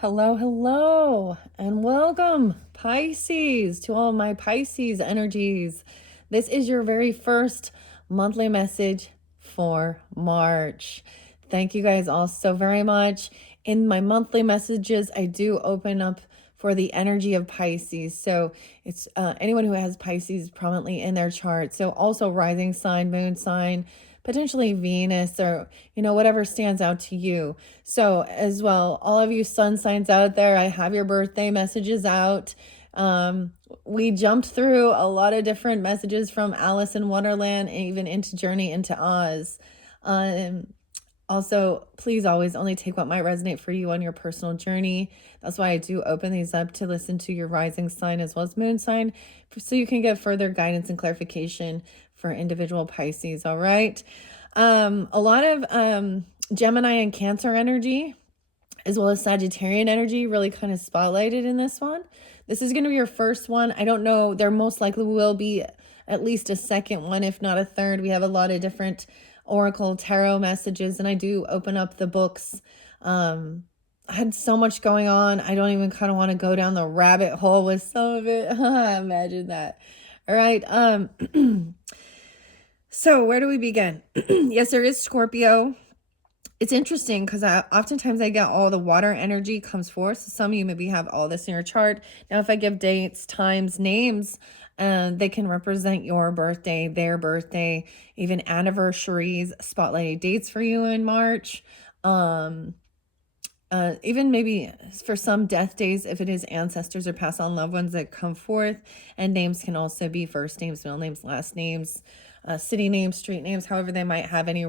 Hello, hello, and welcome, Pisces, to all my Pisces energies. This is your very first monthly message for March. Thank you guys all so very much. In my monthly messages, I do open up for the energy of Pisces. So it's anyone who has Pisces prominently in their chart. So also rising sign, moon sign, potentially Venus, or whatever stands out to you. So as well, all of you sun signs out there, I have your birthday messages out. We jumped through a lot of different messages from Alice in Wonderland, even into Journey into Oz. Also, please always only take what might resonate for you on your personal journey. That's why I do open these up to listen to your rising sign as well as moon sign, so you can get further guidance and clarification for individual Pisces. All right. A lot of Gemini and Cancer energy, as well as Sagittarian energy, really kind of spotlighted in this one. This is going to be your first one. I don't know. There most likely will be at least a second one, if not a third. We have a lot of different Oracle tarot messages, and I do open up the books. I had so much going on. I don't even kind of want to go down the rabbit hole with some of it. Imagine that. All right. So where do we begin? Yes, there is Scorpio. It's interesting because oftentimes I get all the water energy comes forth. So some of you maybe have all this in your chart. Now, if I give dates, times, names, they can represent your birthday, their birthday, even anniversaries, spotlighted dates for you in March. Even maybe for some death days, if it is ancestors or past on loved ones that come forth. And names can also be first names, middle names, last names, city names, street names, however they might have any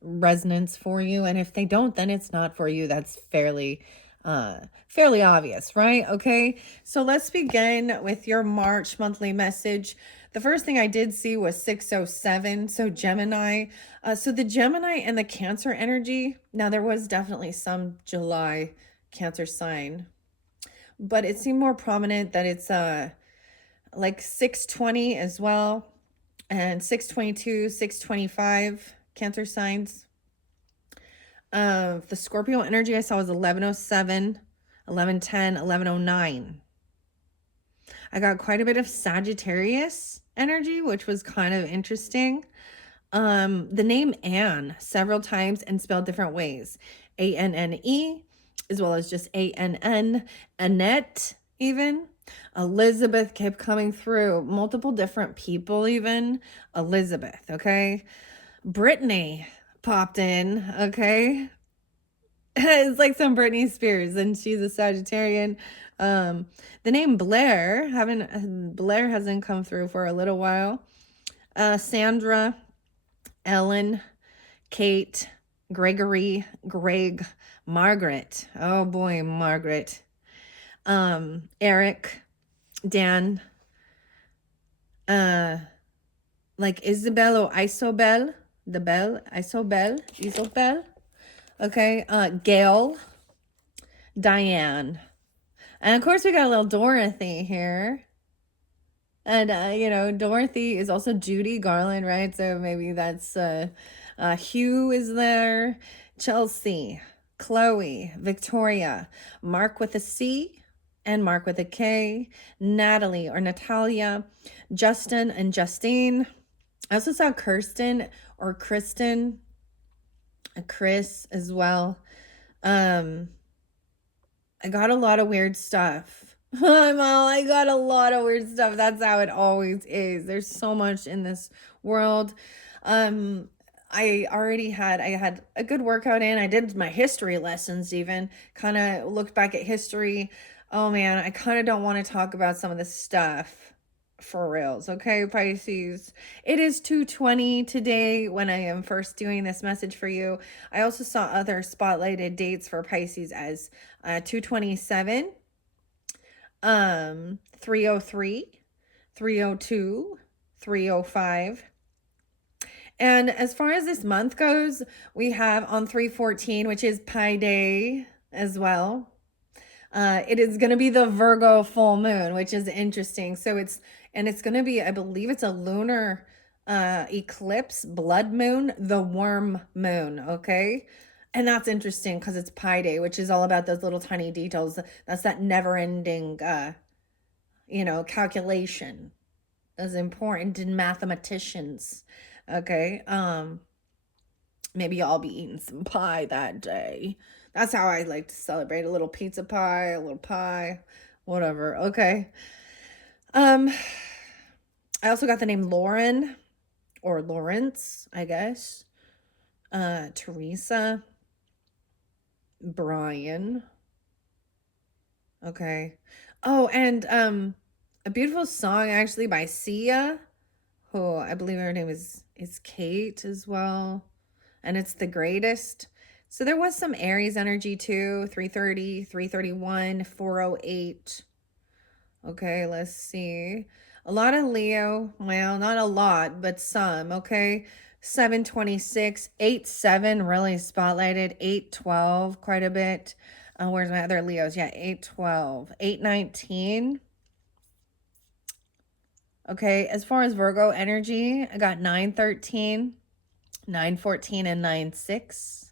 resonance for you. And if they don't, then it's not for you. That's fairly obvious, right? Okay, so let's begin with your March monthly message. The first thing I did see was 607, so Gemini. So the Gemini and the Cancer energy, now there was definitely some July Cancer sign, but it seemed more prominent that it's like 620 as well, and 622, 625 Cancer signs. The Scorpio energy I saw was 1107, 1110, 1109. I got quite a bit of Sagittarius energy, which was kind of interesting. The name Anne several times and spelled different ways. Anne, as well as just Ann, Annette even. Elizabeth kept coming through. Multiple different people even. Elizabeth, okay? Brittany popped in, okay? It's like some Britney Spears, and she's a Sagittarian. The name Blair hasn't come through for a little while. Sandra, Ellen, Kate, Gregory, Greg, Margaret. Oh boy, Margaret. Eric, Dan, like Isabel or Isobel, Isobel. Okay, Gail, Diane. And of course we got a little Dorothy here. And, Dorothy is also Judy Garland, right? So maybe that's Hugh is there. Chelsea, Chloe, Victoria, Mark with a C and Mark with a K, Natalie or Natalia, Justin and Justine. I also saw Kirsten or Kristen, Chris as well. I got a lot of weird stuff. I got a lot of weird stuff. That's how it always is. There's so much in this world. I had a good workout in. I did my history lessons, even kind of looked back at history. Oh man, I kind of don't want to talk about some of this stuff for reals. Okay, Pisces. It is 2:20 today when I am first doing this message for you. I also saw other spotlighted dates for Pisces as 227, 303, 302, 305. And as far as this month goes, we have on 314, which is Pi Day as well. It is going to be the Virgo full moon, which is interesting. So it's going to be, I believe it's a lunar eclipse, blood moon, the worm moon. Okay. And that's interesting because it's Pi Day, which is all about those little tiny details. That's that never ending, calculation is important in mathematicians. Okay. Maybe I'll be eating some pie that day. That's how I like to celebrate. A little pizza pie, a little pie, whatever. Okay. Um, I also got the name Lauren or Lawrence, I guess. Teresa, Brian. Okay. Oh, and a beautiful song actually by Sia, who I believe her name is Kate as well. And it's The Greatest. So there was some Aries energy too, 330, 331, 408. Okay, let's see. A lot of Leo. Well, not a lot, but some. Okay. 726, 87 really spotlighted. 812 quite a bit. Where's my other Leos? Yeah, 812. 819. Okay, as far as Virgo energy, I got 913, 914, and 96.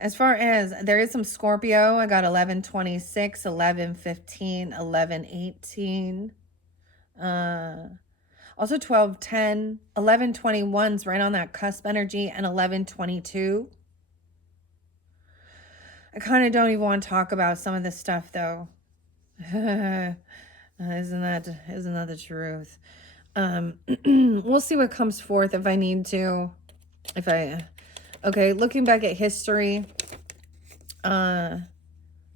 As far as there is some Scorpio, I got 1126, 1115, 1118. Also 1210, 1121's right on that cusp energy, and 1122. I kind of don't even want to talk about some of this stuff though. Isn't that the truth? We'll see what comes forth if I need to. Okay, looking back at history, man,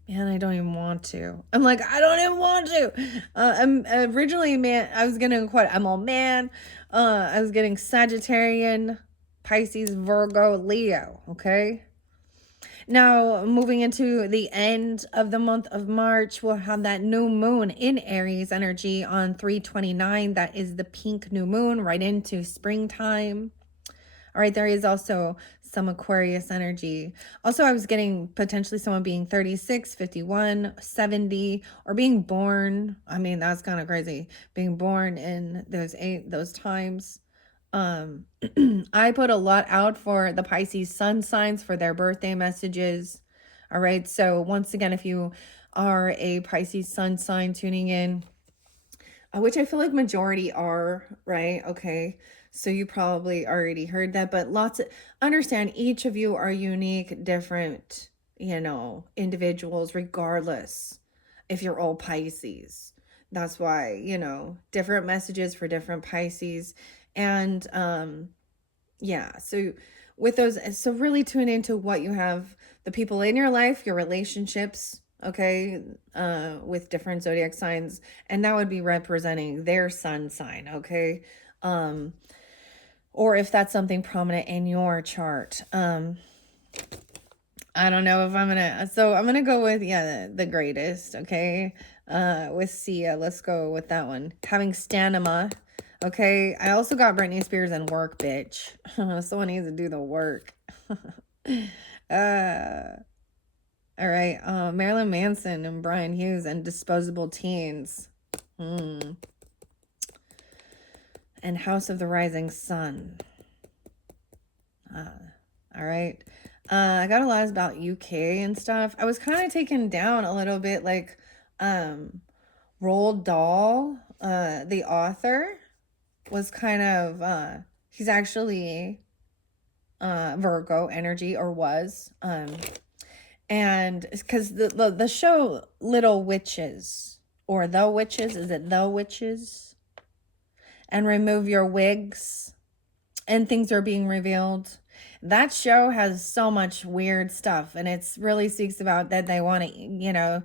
I don't even want to. I'm like, I don't even want to. I'm originally, man, I was getting quite, I'm all man. I was getting Sagittarian, Pisces, Virgo, Leo. Okay. Now, moving into the end of the month of March, we'll have that new moon in Aries energy on 329. That is the pink new moon right into springtime. All right, there is also some Aquarius energy. Also, I was getting potentially someone being 36, 51, 70, or being born. I mean, that's kind of crazy. Being born in those times. I put a lot out for the Pisces sun signs for their birthday messages. All right, so once again, if you are a Pisces sun sign tuning in, which I feel like majority are, right? Okay. So you probably already heard that, but understand each of you are unique, different, individuals, regardless if you're all Pisces. That's why, different messages for different Pisces. And yeah, so with those, so really tune into what you have, the people in your life, your relationships, okay, with different zodiac signs, and that would be representing their sun sign, okay? Or if that's something prominent in your chart. I don't know if I'm gonna go with, yeah, the greatest, okay? With Sia, let's go with that one. Having stamina. Okay, I also got Britney Spears and Work, bitch. Someone needs to do the work. All right, Marilyn Manson and Brian Hughes and Disposable Teens. And House of the Rising Sun. All right. I got a lot about UK and stuff. I was kind of taken down a little bit, like Roald Dahl, the author, was kind of he's actually Virgo energy, or was, and because the show Little Witches, or The Witches, is it The Witches, and Remove Your Wigs and Things Are Being Revealed. That show has so much weird stuff, and it's really speaks about that they want to,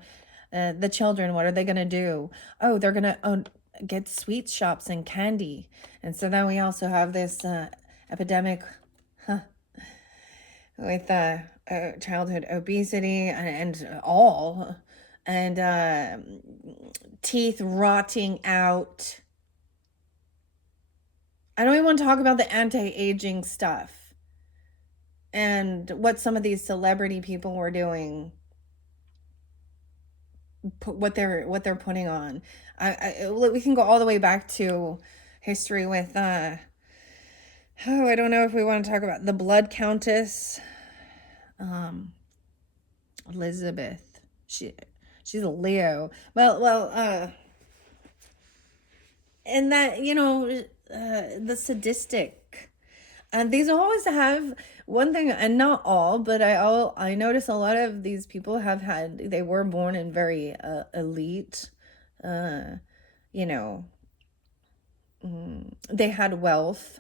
the children, what are they going to do? Oh, they're going to get sweet shops and candy. And so then we also have this epidemic with childhood obesity and all, and teeth rotting out. I don't even want to talk about the anti-aging stuff and what some of these celebrity people were doing, what they're putting on. We can go all the way back to history with Oh, I don't know if we want to talk about the Blood Countess, um, Elizabeth. She's a Leo. And that, the sadistic. And these always have one thing, and not all, but I notice a lot of these people they were born in very elite, uh, you know, they had wealth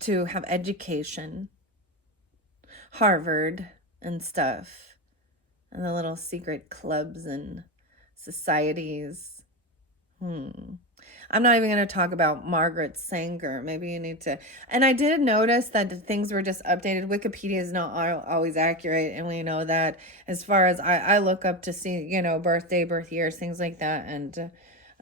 to have education, Harvard and stuff, and the little secret clubs and societies. I'm not even going to talk about Margaret Sanger. Maybe you need to. And I did notice that things were just updated. Wikipedia is not always accurate, and we know that. As far as I look up to see, birthday, birth years, things like that, and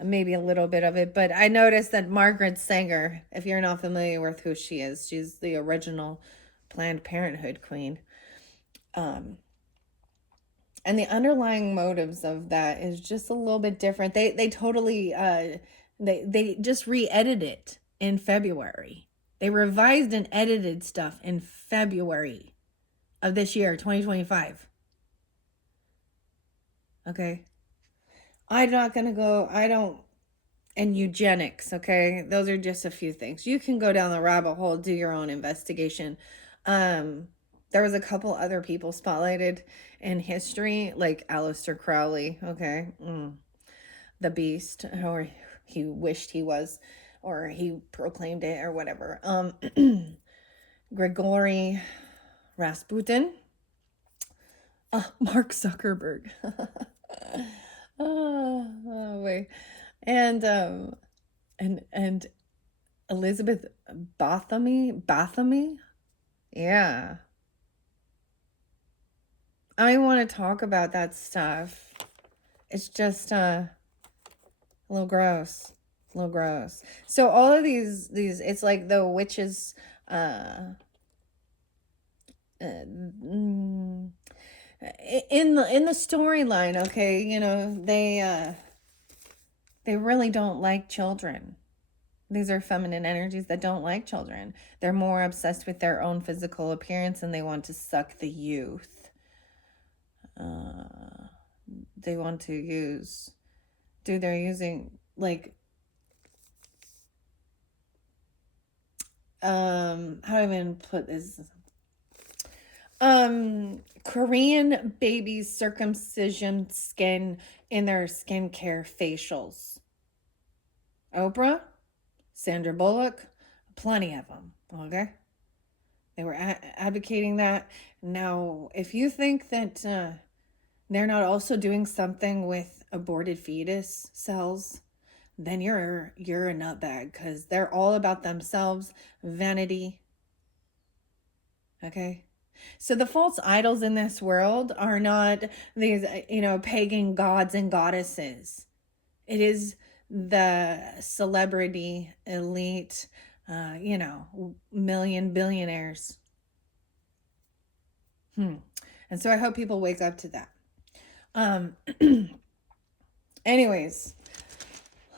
maybe a little bit of it. But I noticed that Margaret Sanger, if you're not familiar with who she is, she's the original Planned Parenthood queen. And the underlying motives of that is just a little bit different. They totally they just re-edited it in February. They revised and edited stuff in February of this year, 2025. Okay. I'm not gonna go, I don't, and eugenics, okay? Those are just a few things. You can go down the rabbit hole, do your own investigation. There was a couple other people spotlighted in history, like Aleister Crowley, okay? The beast, or he wished he was, or he proclaimed it, or whatever. Grigory Rasputin. Mark Zuckerberg. Oh wait. And and Elizabeth Bathomy. Yeah. I want to talk about that stuff. It's just a little gross. A little gross. So all of these it's like the witches in the storyline, okay, they really don't like children. These are feminine energies that don't like children. They're more obsessed with their own physical appearance, and they want to suck the youth. They want to they're using, like, how do I even put this? Korean babies circumcision skin in their skincare facials. Oprah, Sandra Bullock, plenty of them, okay? They were advocating that. Now, if you think that they're not also doing something with aborted fetus cells, then you're a nutbag, because they're all about themselves, vanity. Okay? So the false idols in this world are not these, pagan gods and goddesses. It is the celebrity elite, million billionaires. And so I hope people wake up to that. Anyways,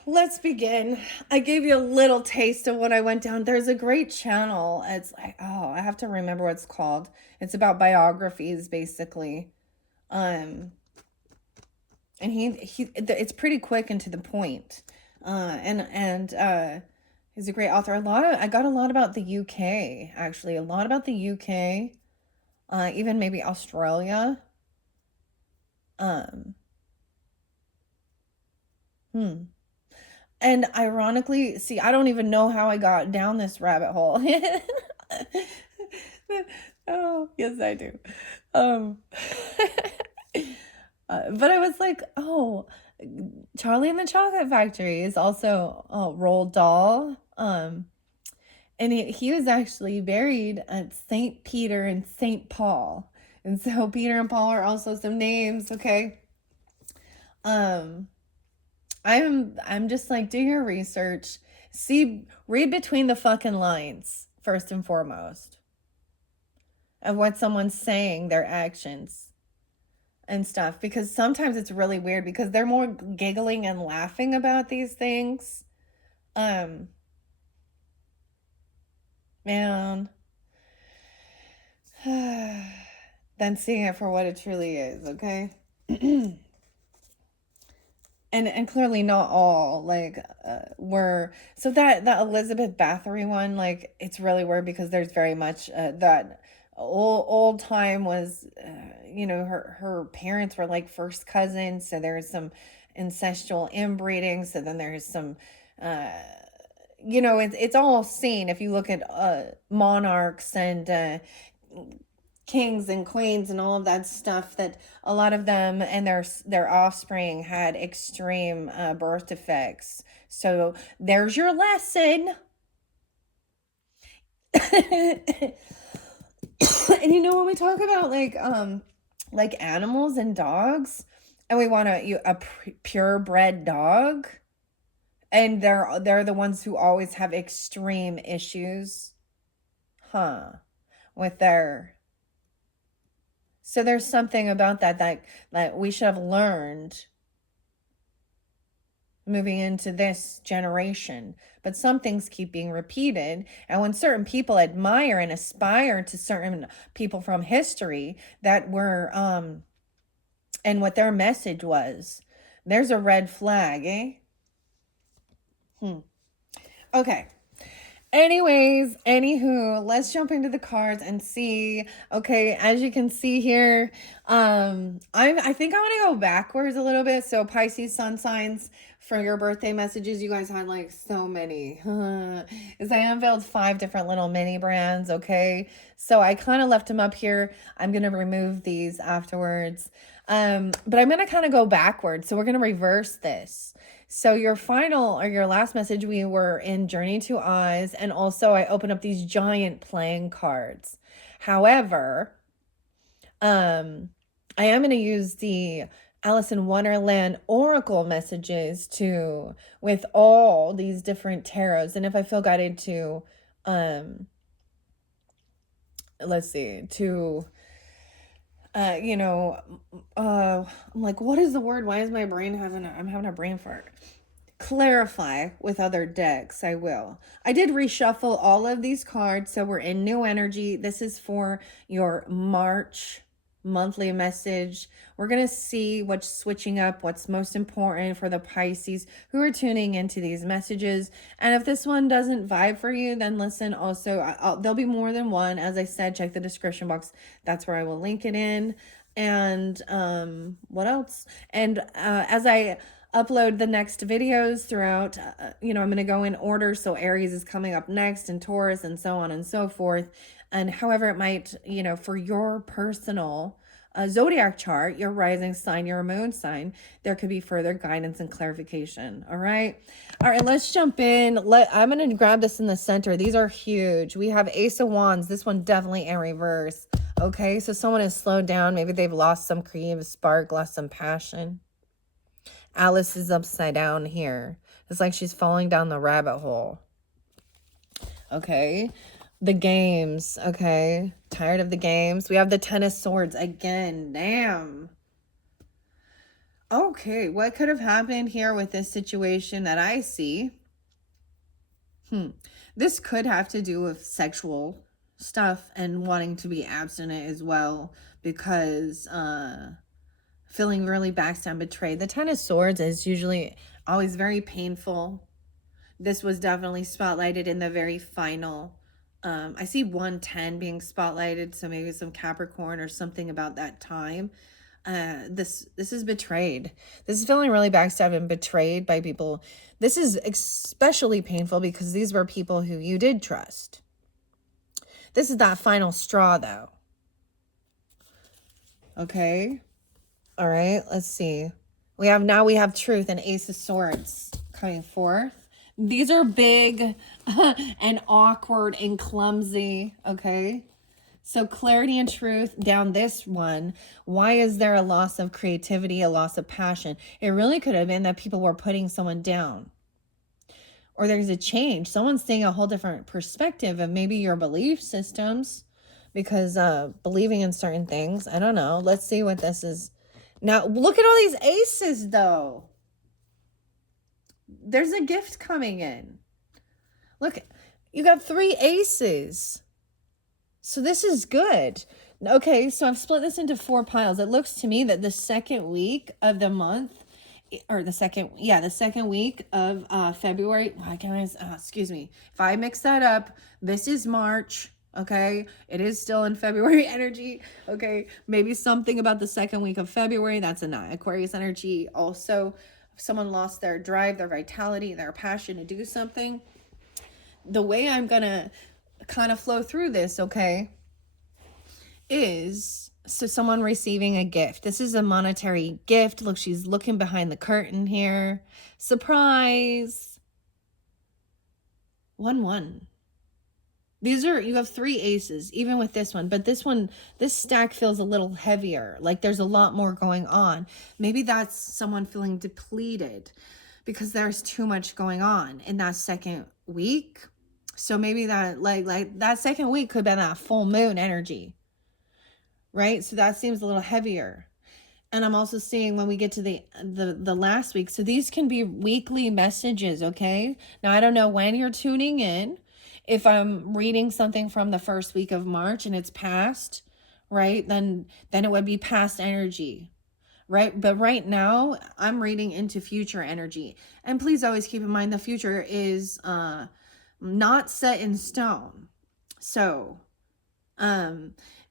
let's begin. I gave you a little taste of what I went down. There's a great channel. It's like, I have to remember what it's called. It's about biographies, basically. And it's pretty quick and to the point. And he's a great author. I got a lot about the UK, actually. A lot about the UK. Even maybe Australia. And ironically, see, I don't even know how I got down this rabbit hole. Oh, yes, I do. But I was like, Charlie and the Chocolate Factory is also Roald Dahl. And he was actually buried at St. Peter and St. Paul. And so Peter and Paul are also some names, okay? I'm just like, do your research. Read between the fucking lines, first and foremost, of what someone's saying, their actions and stuff. Because sometimes it's really weird, because they're more giggling and laughing about these things. Man. Then seeing it for what it truly is, okay? And clearly not all like were so that Elizabeth Bathory one, like it's really weird because there's very much that old time was you know, her parents were like first cousins, so there's some ancestral inbreeding, so then there's some uh you know, it's all seen if you look at monarchs and kings and queens and all of that stuff, that a lot of them and their offspring had extreme birth defects. So there's your lesson. And you know, when we talk about like animals and dogs, and we want a purebred dog, and they're the ones who always have extreme issues, huh, with their. So there's something about that we should have learned moving into this generation. But some things keep being repeated. And when certain people admire and aspire to certain people from history that were and what their message was, there's a red flag, eh? Okay. Anyways, anywho, let's jump into the cards and see. Okay, as you can see here, I think I want to go backwards a little bit. So Pisces sun signs, for your birthday messages, you guys had like so many. As I unveiled 5 different little mini brands, okay? So I kind of left them up here. I'm going to remove these afterwards. But I'm going to kind of go backwards. So we're going to reverse this. So your final or your last message, we were in Journey to Oz, and also I opened up these giant playing cards. However, I am going to use the Alice in Wonderland Oracle messages with all these different tarots. And if I feel guided to, let's see, to you know, I'm like, what is the word? Why is my brain I'm having a brain fart. Clarify with other decks, I will. I did reshuffle all of these cards, so we're in new energy. This is for your March monthly message. We're going to see what's switching up, what's most important for the Pisces who are tuning into these messages. And if this one doesn't vibe for you, then listen, also there'll be more than one. As I said, check the description box. That's where I will link it in. And what else? And as I upload the next videos throughout, you know, I'm going to go in order. So Aries is coming up next, and Taurus, and so on and so forth. And however it might, you know, for your personal zodiac chart, your rising sign, your moon sign, there could be further guidance and clarification. All right. Let's jump in. I'm going to grab this in the center. These are huge. We have Ace of Wands. This one definitely in reverse. Okay. So someone has slowed down. Maybe they've lost some creative spark, lost some passion. Alice is upside down here. It's like she's falling down the rabbit hole. Okay. The games, okay? Tired of the games. We have the Ten of Swords again. Damn. Okay, what could have happened here with this situation that I see? This could have to do with sexual stuff and wanting to be abstinent as well, because feeling really backstabbed, betrayed. The Ten of Swords is usually always very painful. This was definitely spotlighted in the very final. I see 110 being spotlighted, so maybe some Capricorn or something about that time. This is betrayed. This is feeling really backstabbed and betrayed by people. This is especially painful because these were people who you did trust. This is that final straw, though. Okay. All right. Let's see. We have Truth and Ace of Swords coming forth. These are big and awkward and clumsy, okay? So clarity and truth down this one. Why is there a loss of creativity, a loss of passion? It really could have been that people were putting someone down. Or there's a change. Someone's seeing a whole different perspective of maybe your belief systems, because believing in certain things. I don't know. Let's see what this is. Now, look at all these aces, though. There's a gift coming in. Look, You got 3 aces. So this is good. Okay, so I've split this into 4 piles. It looks to me that the second week of the month, or the second week of February. Why can I, excuse me. If I mix that up, this is March. Okay, it is still in February energy. Okay, maybe something about the second week of February. That's a 9 Aquarius energy. Also, if someone lost their drive, their vitality, their passion to do something. The way I'm gonna kind of flow through this, okay, is so someone receiving a gift. This is a monetary gift. Look, she's looking behind the curtain here. Surprise. 1-1. These are, you have 3 aces, even with this one. But this one, this stack feels a little heavier. Like there's a lot more going on. Maybe that's someone feeling depleted because there's too much going on in that second week. So maybe that, like that second week could be that full moon energy. Right? So that seems a little heavier. And I'm also seeing when we get to the last week. So these can be weekly messages, okay? Now, I don't know when you're tuning in. If I'm reading something from the first week of March and it's past, right? Then it would be past energy, right? But right now, I'm reading into future energy. And please always keep in mind the future is not set in stone. So,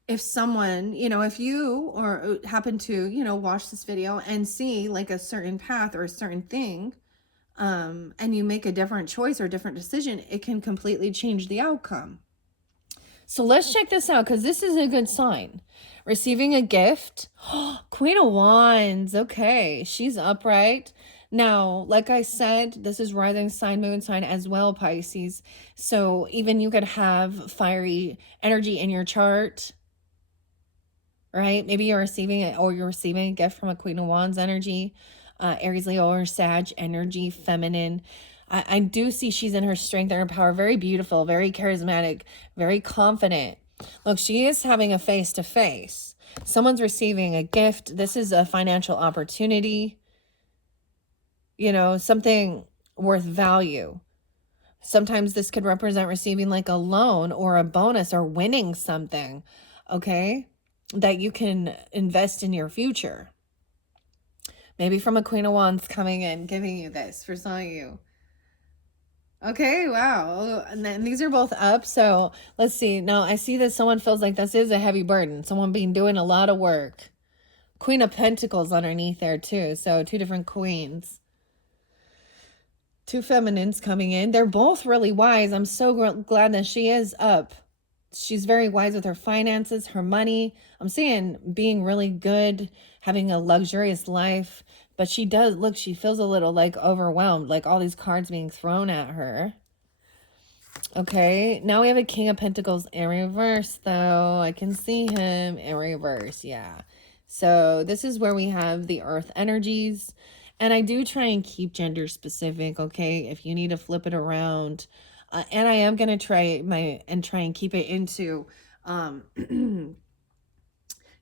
if someone, if you or happen to, watch this video and see like a certain path or a certain thing, and you make a different choice or a different decision, it can completely change the outcome. So let's check this out because this is a good sign. Receiving a gift. Queen of Wands. Okay, she's upright. Now, like I said, this is rising sign, moon sign as well, Pisces. So even you could have fiery energy in your chart. Right? Maybe you're receiving it or you're receiving a gift from a Queen of Wands energy, Aries, Leo, or Sag energy, feminine. I do see she's in her strength and her power. Very beautiful, very charismatic, very confident. Look, she is having a face-to-face. Someone's receiving a gift. This is a financial opportunity. Something worth value. Sometimes this could represent receiving like a loan or a bonus or winning something, okay, that you can invest in your future. Maybe from a Queen of Wands coming in, giving you this for some of you. Okay, wow. And then these are both up. So let's see. Now I see that someone feels like this is a heavy burden. Someone being doing a lot of work. Queen of Pentacles underneath there too. So 2 different queens. 2 feminines coming in. They're both really wise. I'm so glad that she is up. She's very wise with her finances, her money. I'm saying being really good, having a luxurious life. But she does, look, she feels a little like overwhelmed, like all these cards being thrown at her. Okay, now we have a King of Pentacles in reverse, though. I can see him in reverse, yeah. So this is where we have the earth energies. And I do try and keep gender specific, okay? If you need to flip it around. And I am going to try and keep it into,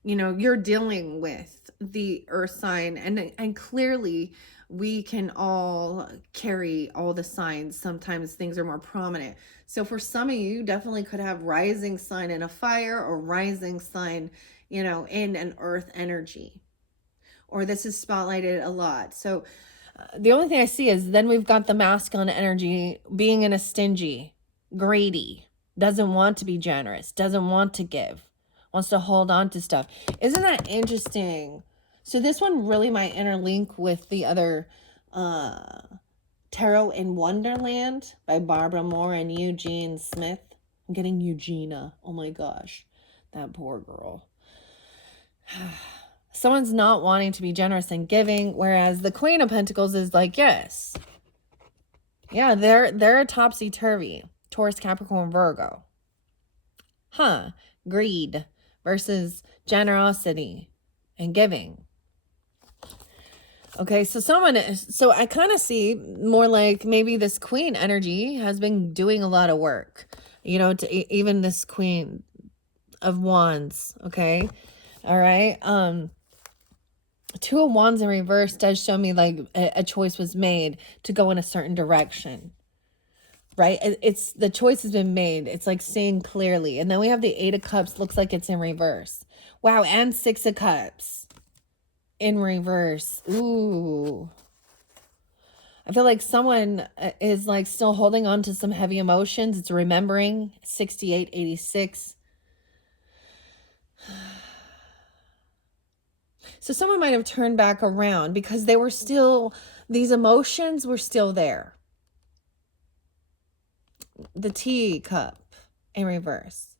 you're dealing with the earth sign and clearly we can all carry all the signs. Sometimes things are more prominent. So for some of you definitely could have rising sign in a fire or rising sign, in an earth energy, or this is spotlighted a lot. So the only thing I see is then we've got the masculine energy being in a stingy, greedy, doesn't want to be generous, doesn't want to give, wants to hold on to stuff. Isn't that interesting? So this one really might interlink with the other Tarot in Wonderland by Barbara Moore and Eugene Smith. I'm getting Eugenia. Oh my gosh, that poor girl. Someone's not wanting to be generous and giving, whereas the Queen of Pentacles is like, yes. Yeah, they're a topsy-turvy. Taurus, Capricorn, Virgo. Greed versus generosity and giving. Okay, so I kind of see more like maybe this Queen energy has been doing a lot of work. Even this Queen of Wands, okay? All right. 2 of Wands in reverse does show me like a choice was made to go in a certain direction. right? It's the choice has been made. It's like seeing clearly. And then we have the 8 of Cups, looks like it's in reverse. Wow, and 6 of Cups in reverse. Ooh. I feel like someone is like still holding on to some heavy emotions. It's remembering 68, 86. So someone might have turned back around because they were still, these emotions were still there. The teacup in reverse.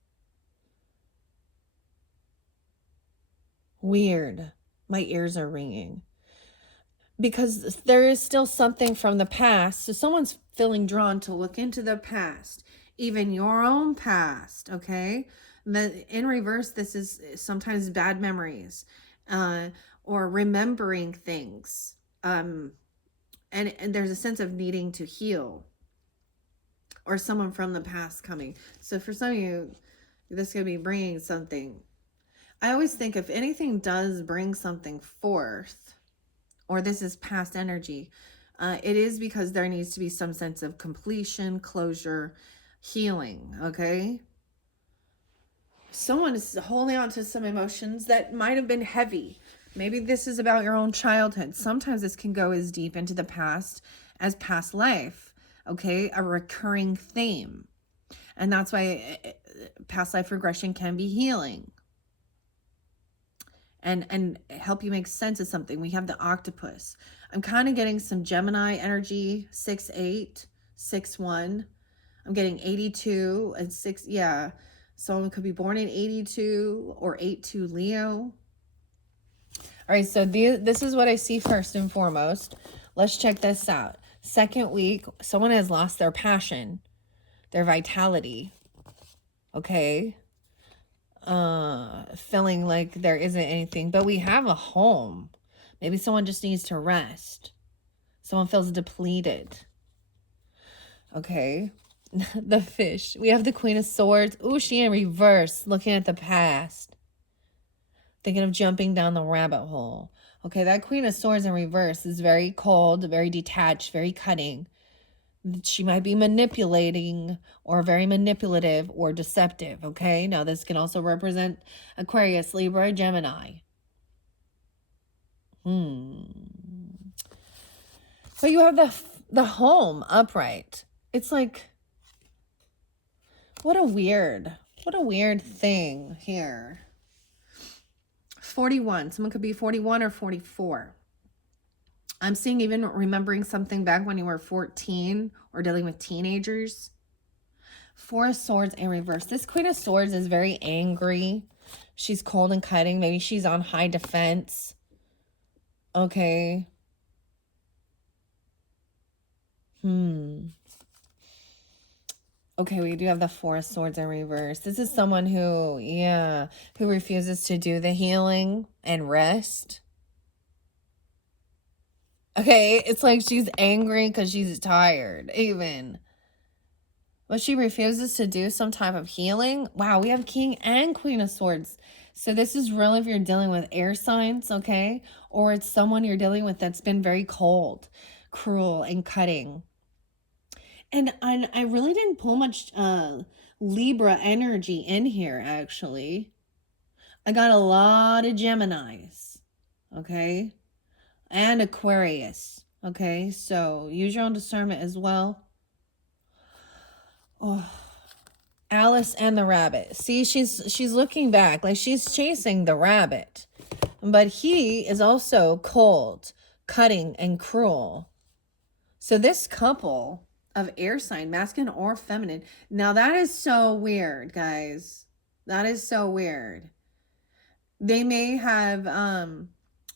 Weird. My ears are ringing. Because there is still something from the past. So someone's feeling drawn to look into the past, even your own past, okay? In reverse, this is sometimes bad memories or remembering things. And there's a sense of needing to heal, or someone from the past coming. So for some of you, this could be bringing something. I always think if anything does bring something forth, or this is past energy, it is because there needs to be some sense of completion, closure, healing, okay? Someone is holding on to some emotions that might have been heavy. Maybe this is about your own childhood. Sometimes this can go as deep into the past as past life, okay? A recurring theme. And that's why past life regression can be healing. And help you make sense of something. We have the octopus. I'm kind of getting some Gemini energy, 6-8, 6-1. I'm getting 82 and 6. Yeah. Someone could be born in 82 or 8-2 Leo. All right. So this is what I see first and foremost. Let's check this out. Second week, someone has lost their passion, their vitality. Okay. Feeling like there isn't anything, but we have a home. Maybe someone just needs to rest. Someone feels depleted. Okay. The fish. We have the Queen of Swords. Ooh, she in reverse, looking at the past. Thinking of jumping down the rabbit hole. Okay, that Queen of Swords in reverse is very cold, very detached, very cutting. She might be manipulating or very manipulative or deceptive, okay? Now, this can also represent Aquarius, Libra, Gemini. But you have the home upright. It's like, what a weird thing here. 41. Someone could be 41 or 44. I'm seeing even remembering something back when you were 14 or dealing with teenagers. 4 of Swords in reverse. This Queen of Swords is very angry. She's cold and cutting. Maybe she's on high defense. Okay. Okay, we do have the 4 of Swords in reverse. This is someone who, who refuses to do the healing and rest. Okay, it's like she's angry because she's tired, even. But she refuses to do some type of healing. Wow, we have King and Queen of Swords. So this is real if you're dealing with air signs, okay? Or it's someone you're dealing with that's been very cold, cruel, and cutting. And I really didn't pull much Libra energy in here, actually. I got a lot of Geminis, okay? And Aquarius, okay? So use your own discernment as well. Oh, Alice and the rabbit. See, she's looking back like she's chasing the rabbit. But he is also cold, cutting, and cruel. So this couple of air sign, masculine or feminine. Now that is so weird, guys. That is so weird. They may have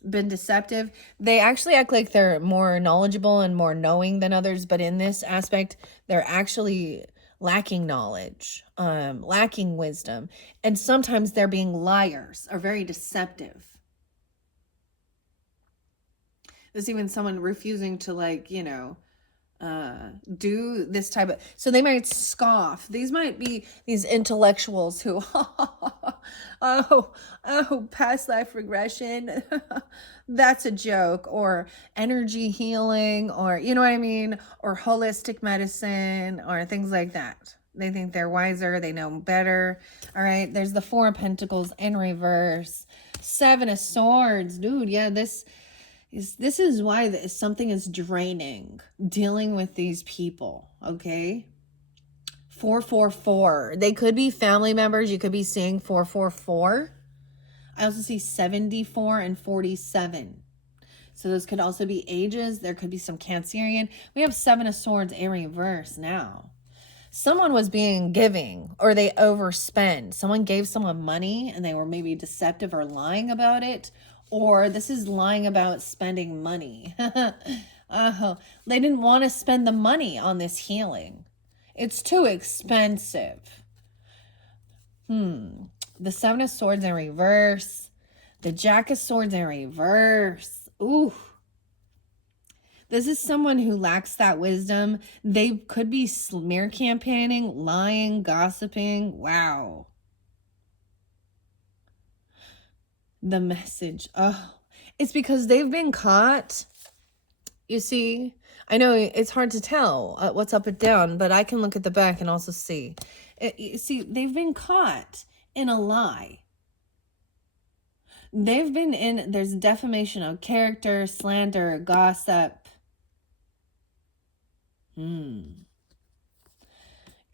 been deceptive. They actually act like they're more knowledgeable and more knowing than others, but in this aspect, they're actually lacking knowledge, lacking wisdom, and sometimes they're being liars or very deceptive. There's even someone refusing to, like, do this type of, so they might scoff. These might be these intellectuals who Oh, past life regression. That's a joke. Or energy healing, or you know what I mean? Or holistic medicine, or things like that. They think they're wiser, they know better. All right, there's the Four of Pentacles in reverse. Seven of Swords. Dude, yeah, this is why something is draining, dealing with these people, okay? 444. They could be family members. You could be seeing 444. I also see 74 and 47. So those could also be ages. There could be some Cancerian. We have Seven of Swords in reverse now. Someone was being giving, or they overspend. Someone gave someone money and they were maybe deceptive or lying about it. Or this is lying about spending money. They didn't want to spend the money on this healing. It's too expensive. The Seven of Swords in reverse. The Jack of Swords in reverse. Ooh. This is someone who lacks that wisdom. They could be smear campaigning, lying, gossiping. Wow. The message. Oh, it's because they've been caught. You see, I know it's hard to tell what's up and down, but I can look at the back and also see. You see, they've been caught in a lie. They've been in, there's defamation of character, slander, gossip. In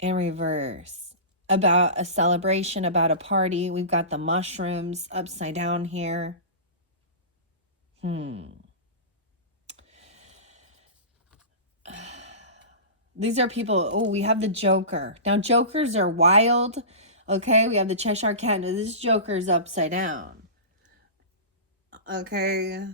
reverse. About a celebration, about a party. We've got the mushrooms upside down here. These are people, oh, we have the Joker. Now, Jokers are wild, okay? We have the Cheshire Cat. This Joker's upside down, okay?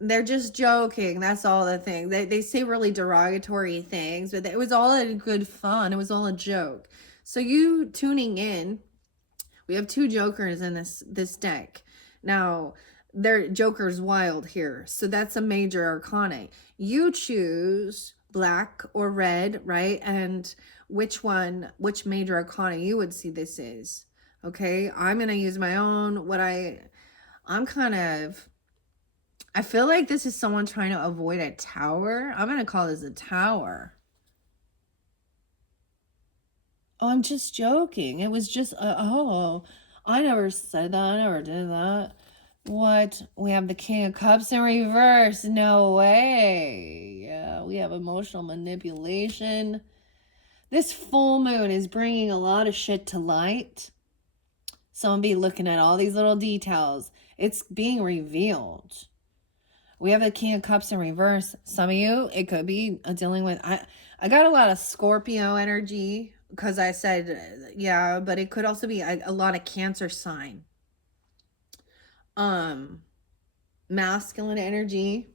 They're just joking. That's all the thing. They say really derogatory things, but it was all a good fun. It was all a joke. So you tuning in, we have two Jokers in this deck. Now, they're Joker's wild here. So that's a major arcana. You choose black or red, right? And which major arcana you would see this is. Okay? I'm going to use my own, I feel like this is someone trying to avoid a tower. I'm going to call this a tower. Oh, I'm just joking. It was just, I never said that. I never did that. What? We have the King of Cups in reverse. No way. Yeah, we have emotional manipulation. This full moon is bringing a lot of shit to light. Someone be looking at all these little details. It's being revealed. We have the King of Cups in reverse. Some of you, it could be dealing with, I got a lot of Scorpio energy because I said, yeah, but it could also be a lot of Cancer sign. Masculine energy,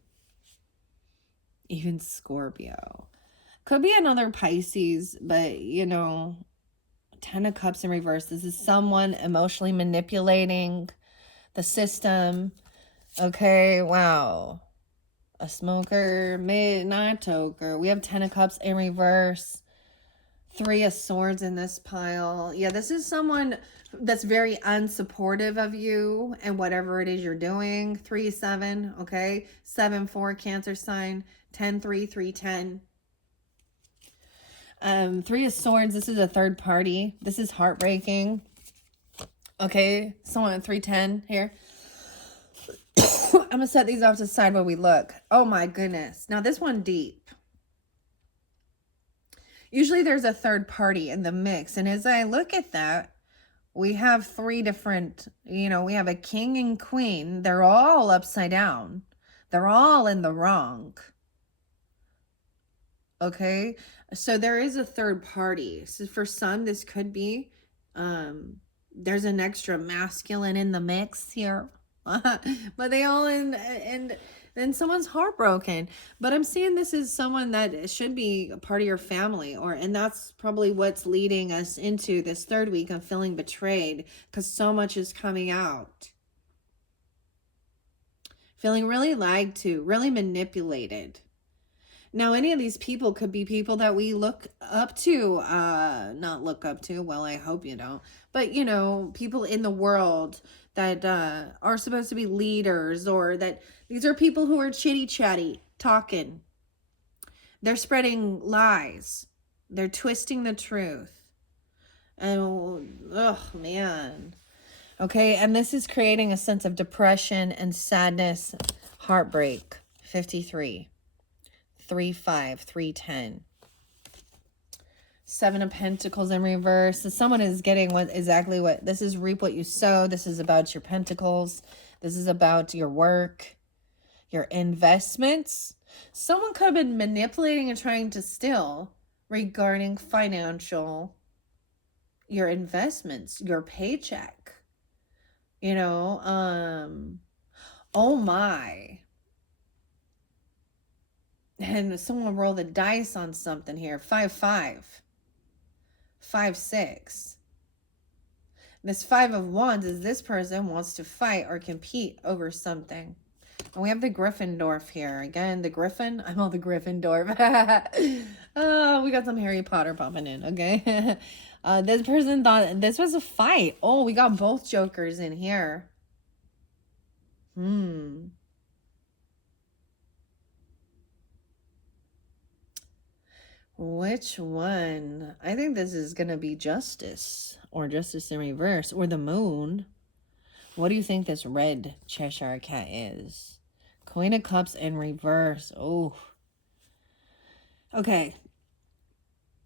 even Scorpio. Could be another Pisces, but you know, Ten of Cups in reverse. This is someone emotionally manipulating the system. Okay, wow. A smoker, midnight toker. We have Ten of Cups in reverse. Three of Swords in this pile. Yeah, this is someone that's very unsupportive of you and whatever it is you're doing. 3-7, okay? 7-4, Cancer sign. 10-3, 3-10. Three of Swords. This is a third party. This is heartbreaking. Okay, someone at 3-10 here. I'm going to set these off to the side while we look. Oh my goodness. Now this one deep. Usually there's a third party in the mix. And as I look at that, we have three different, we have a king and queen. They're all upside down. They're all in the wrong. Okay. So there is a third party. So for some, this could be, there's an extra masculine in the mix here. But they all and then someone's heartbroken. But I'm seeing this is someone that should be a part of your family, and that's probably what's leading us into this third week of feeling betrayed, because so much is coming out. Feeling really lied to, really manipulated. Now, any of these people could be people that we look up to, not look up to, well, I hope you don't, but you know, people in the world that are supposed to be leaders, or that these are people who are chitty chatty, talking. They're spreading lies. They're twisting the truth. And, oh, man. Okay, and this is creating a sense of depression and sadness, heartbreak. 53. 3-5, 3-10. 7 of Pentacles in reverse. So someone is getting exactly what this is. Reap what you sow. This is about your pentacles. This is about your work, your investments. Someone could have been manipulating and trying to steal regarding financial, your investments, your paycheck. You know, oh my. And someone roll the dice on something here. 5-5. 5-6. This 5 of Wands is this person wants to fight or compete over something. And we have the Gryffindor here. Again, the Griffin. I'm all the Gryffindor. Oh, we got some Harry Potter popping in. Okay. This person thought this was a fight. Oh, we got both jokers in here. Which one? I think this is going to be Justice, or Justice in reverse, or the Moon. What do you think this red Cheshire Cat is? Queen of Cups in reverse. Oh. Okay.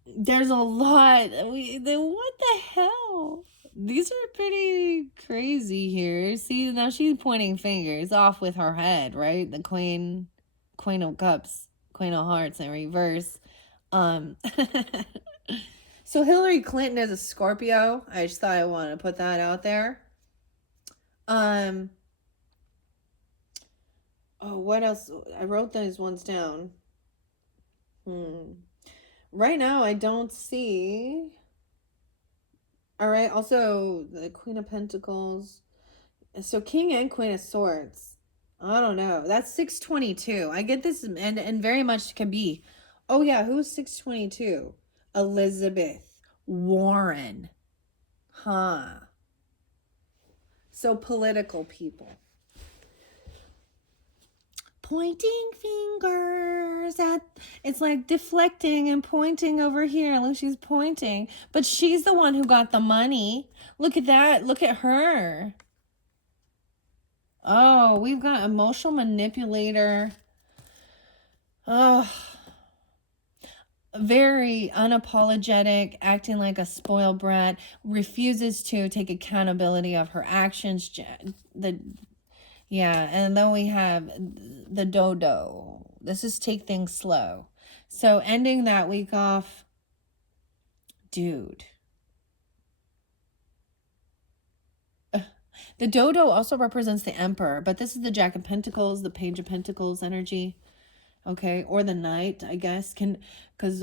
There's a lot. What the hell? These are pretty crazy here. See, now she's pointing fingers off with her head, right? The Queen of Cups, Queen of Hearts in reverse. So Hillary Clinton is a Scorpio. I just thought I wanted to put that out there. Oh, what else? I wrote those ones down. Right now, I don't see. All right. Also, the Queen of Pentacles. So King and Queen of Swords. I don't know. That's 622. I get this, and very much can be. Oh, yeah. Who's 622? Elizabeth Warren. Huh. So political people. Pointing fingers at, it's like deflecting and pointing over here. Look, she's pointing. But she's the one who got the money. Look at that. Look at her. Oh, we've got emotional manipulator. Oh, very unapologetic, acting like a spoiled brat, refuses to take accountability of her actions. Yeah, and then we have the dodo. This is take things slow. So ending that week off, dude. The dodo also represents the Emperor, but this is the Jack of Pentacles, the Page of Pentacles energy. Okay, or the Knight, I guess, because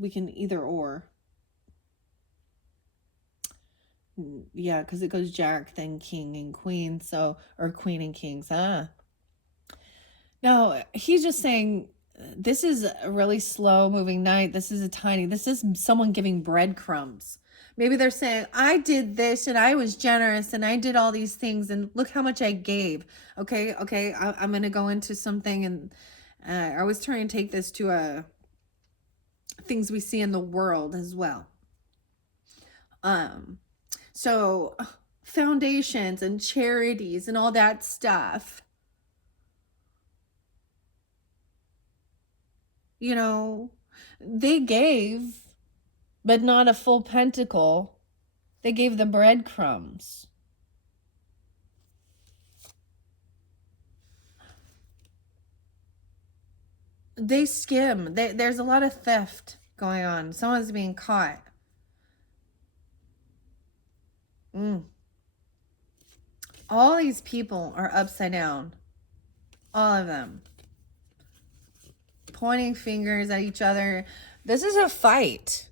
we can either or. Yeah, because it goes Jack, then King and Queen, so, or Queen and Kings. Now, he's just saying, this is a really slow moving night. This is someone giving breadcrumbs. Maybe they're saying, I did this and I was generous and I did all these things and look how much I gave. Okay, I'm going to go into something, and I was trying to take this to things we see in the world as well. So foundations and charities and all that stuff. You know, they gave, but not a full pentacle. They gave the breadcrumbs. They skim. There's a lot of theft going on. Someone's being caught. All these people are upside down. All of them. Pointing fingers at each other. This is a fight.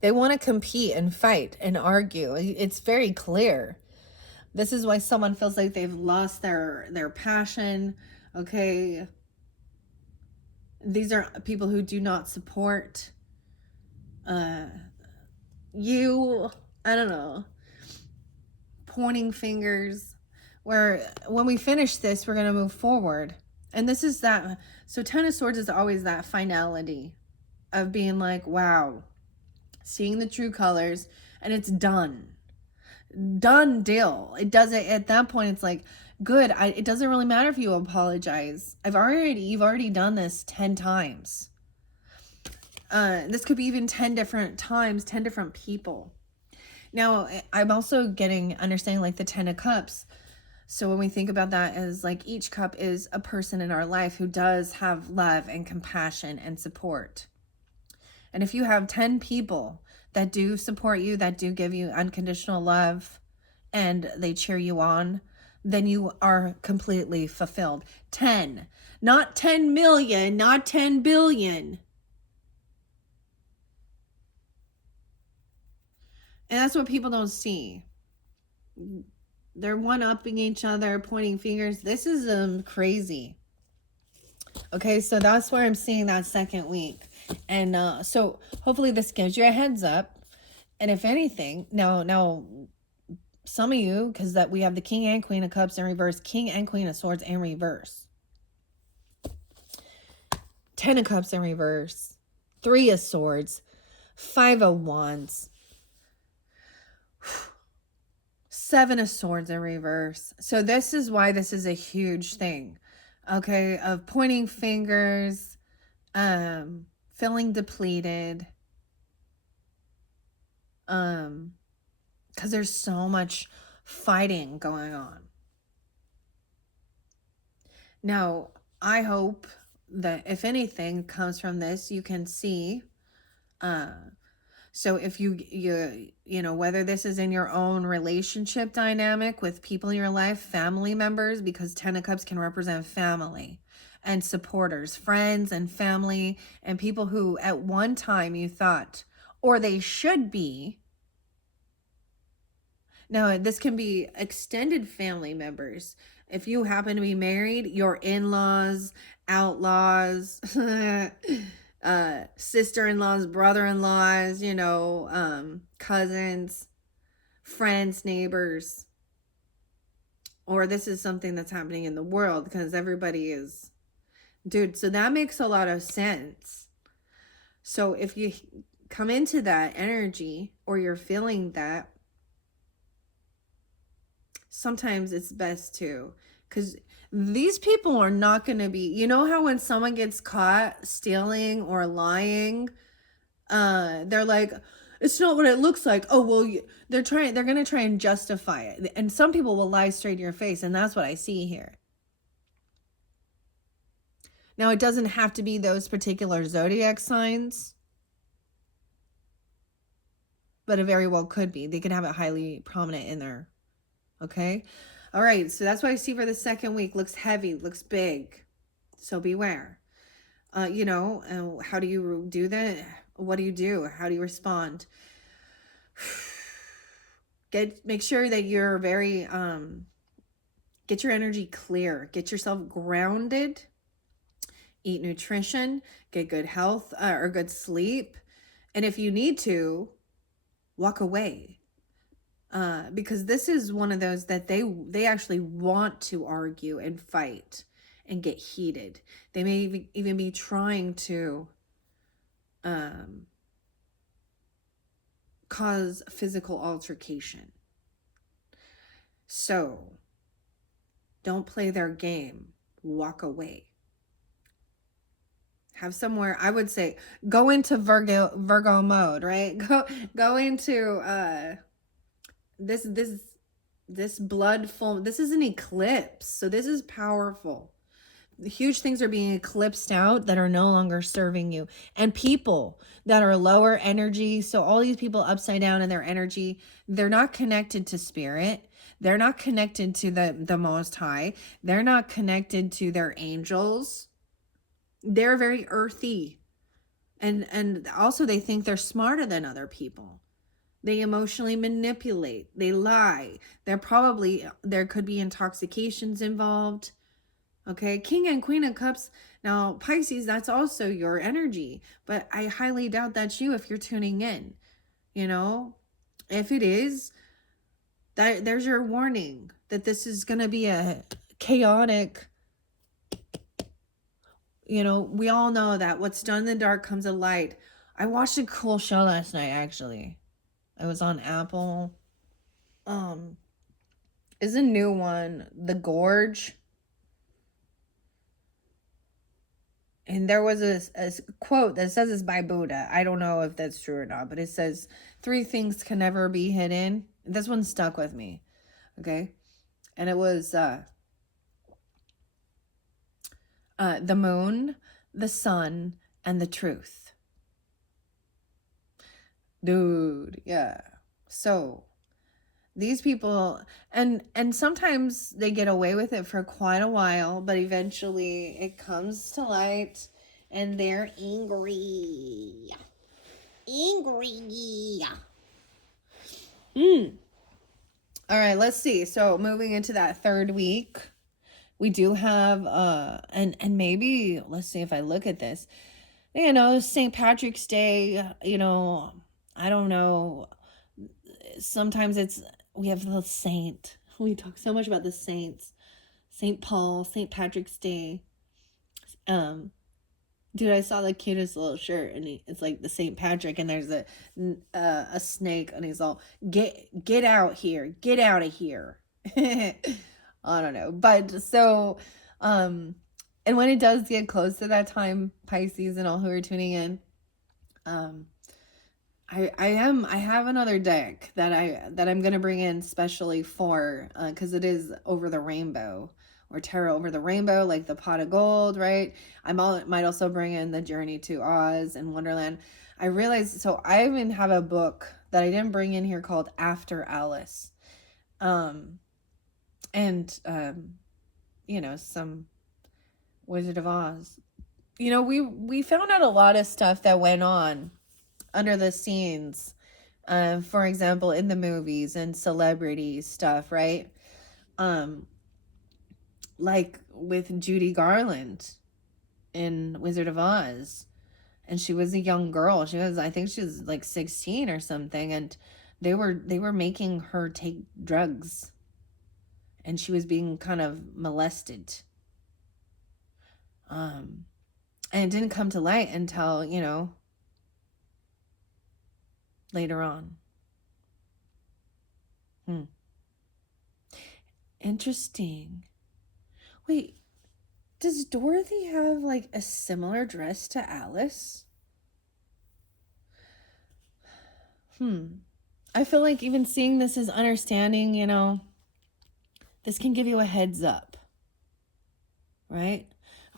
They want to compete and fight and argue. It's very clear. This is why someone feels like they've lost their passion. Okay. these are people who do not support you. I don't know, pointing fingers. Where when we finish this, we're going to move forward. And this is that. So 10 of Swords is always that finality of being like, wow, seeing the true colors, and it's done. Done deal. It doesn't, at that point, it's like, good. It doesn't really matter if you apologize. You've already done this 10 times. This could be even 10 different times, 10 different people. Now, I'm also understanding like the 10 of Cups. So when we think about that as like each cup is a person in our life who does have love and compassion and support. And if you have 10 people that do support you, that do give you unconditional love, and they cheer you on, then you are completely fulfilled. 10, not 10 million, not 10 billion. And that's what people don't see. They're one-upping each other, pointing fingers. This is crazy. Okay, so that's where I'm seeing that second week. And so hopefully this gives you a heads up. And if anything, now some of you, because that we have the King and Queen of Cups in reverse, King and Queen of Swords in reverse, 10 of Cups in reverse, 3 of Swords, 5 of Wands, 7 of Swords in reverse. So this is why this is a huge thing, okay, of pointing fingers, feeling depleted, because there's so much fighting going on. Now, I hope that if anything comes from this, you can see, so if you know, whether this is in your own relationship dynamic with people in your life, family members, because 10 of Cups can represent family and supporters, friends and family, and people who at one time you thought, or they should be. Now, this can be extended family members. If you happen to be married, your in-laws, outlaws, sister-in-laws, brother-in-laws, you know, cousins, friends, neighbors. Or this is something that's happening in the world because everybody is, dude, so that makes a lot of sense. So if you come into that energy or you're feeling that, sometimes it's best to, because these people are not going to be, you know how when someone gets caught stealing or lying, they're like, it's not what it looks like. Oh, well, they're going to try and justify it. And some people will lie straight in your face. And that's what I see here. Now, it doesn't have to be those particular zodiac signs, but it very well could be. They could have it highly prominent in there. Okay. All right. So that's what I see for the second week. Looks heavy, looks big. So beware. You know, how do you do that? What do you do? How do you respond? Make sure that you're very, get your energy clear, get yourself grounded, eat nutrition, get good health or good sleep. And if you need to, walk away. Because this is one of those that they actually want to argue and fight and get heated. They may even be trying to cause physical altercation. So don't play their game. Walk away. Have somewhere, I would say, go into Virgo mode, right? Go into this blood full. This is an eclipse, so this is powerful. Huge things are being eclipsed out that are no longer serving you, and people that are lower energy, so all these people upside down in their energy, they're not connected to spirit, they're not connected to the Most High, they're not connected to their angels. They're very earthy, and also they think they're smarter than other people. They emotionally manipulate. They lie. There could be intoxications involved. Okay, King and Queen of Cups. Now, Pisces, that's also your energy, but I highly doubt that's you if you're tuning in. You know, if it is, there's your warning that this is going to be a chaotic. We all know that what's done in the dark comes to light. I watched a cool show last night, actually. It was on Apple. Is a new one, The Gorge. And there was a quote that says it's by Buddha. I don't know if that's true or not, but it says 3 things can never be hidden. This one stuck with me. Okay. And it was the moon, the sun, and the truth. Dude, yeah. So these people, and sometimes they get away with it for quite a while, but eventually it comes to light and they're angry. All right, let's see. So moving into that third week, we do have and maybe let's see if I look at this. St. Patrick's Day, I don't know. Sometimes we have the saint. We talk so much about the saints. St. Paul, St. Patrick's Day. Dude, I saw the cutest little shirt, and it's like the St. Patrick, and there's a snake, and he's all, get out here, get out of here. I don't know, but so, and when it does get close to that time, Pisces and all who are tuning in, I have another deck that I'm gonna bring in specially for because it is over the rainbow, or tarot over the rainbow, like the pot of gold, right? Might also bring in the Journey to Oz and Wonderland. I realized, so I even have a book that I didn't bring in here called After Alice, and some Wizard of Oz. We found out a lot of stuff that went on under the scenes, for example, in the movies and celebrity stuff, right? Like with Judy Garland in Wizard of Oz, and she was a young girl. I think she was like 16 or something, and they were making her take drugs, and she was being kind of molested. And it didn't come to light until, later on. Interesting. Wait, does Dorothy have like a similar dress to Alice? I feel like even seeing this is understanding, this can give you a heads up. Right?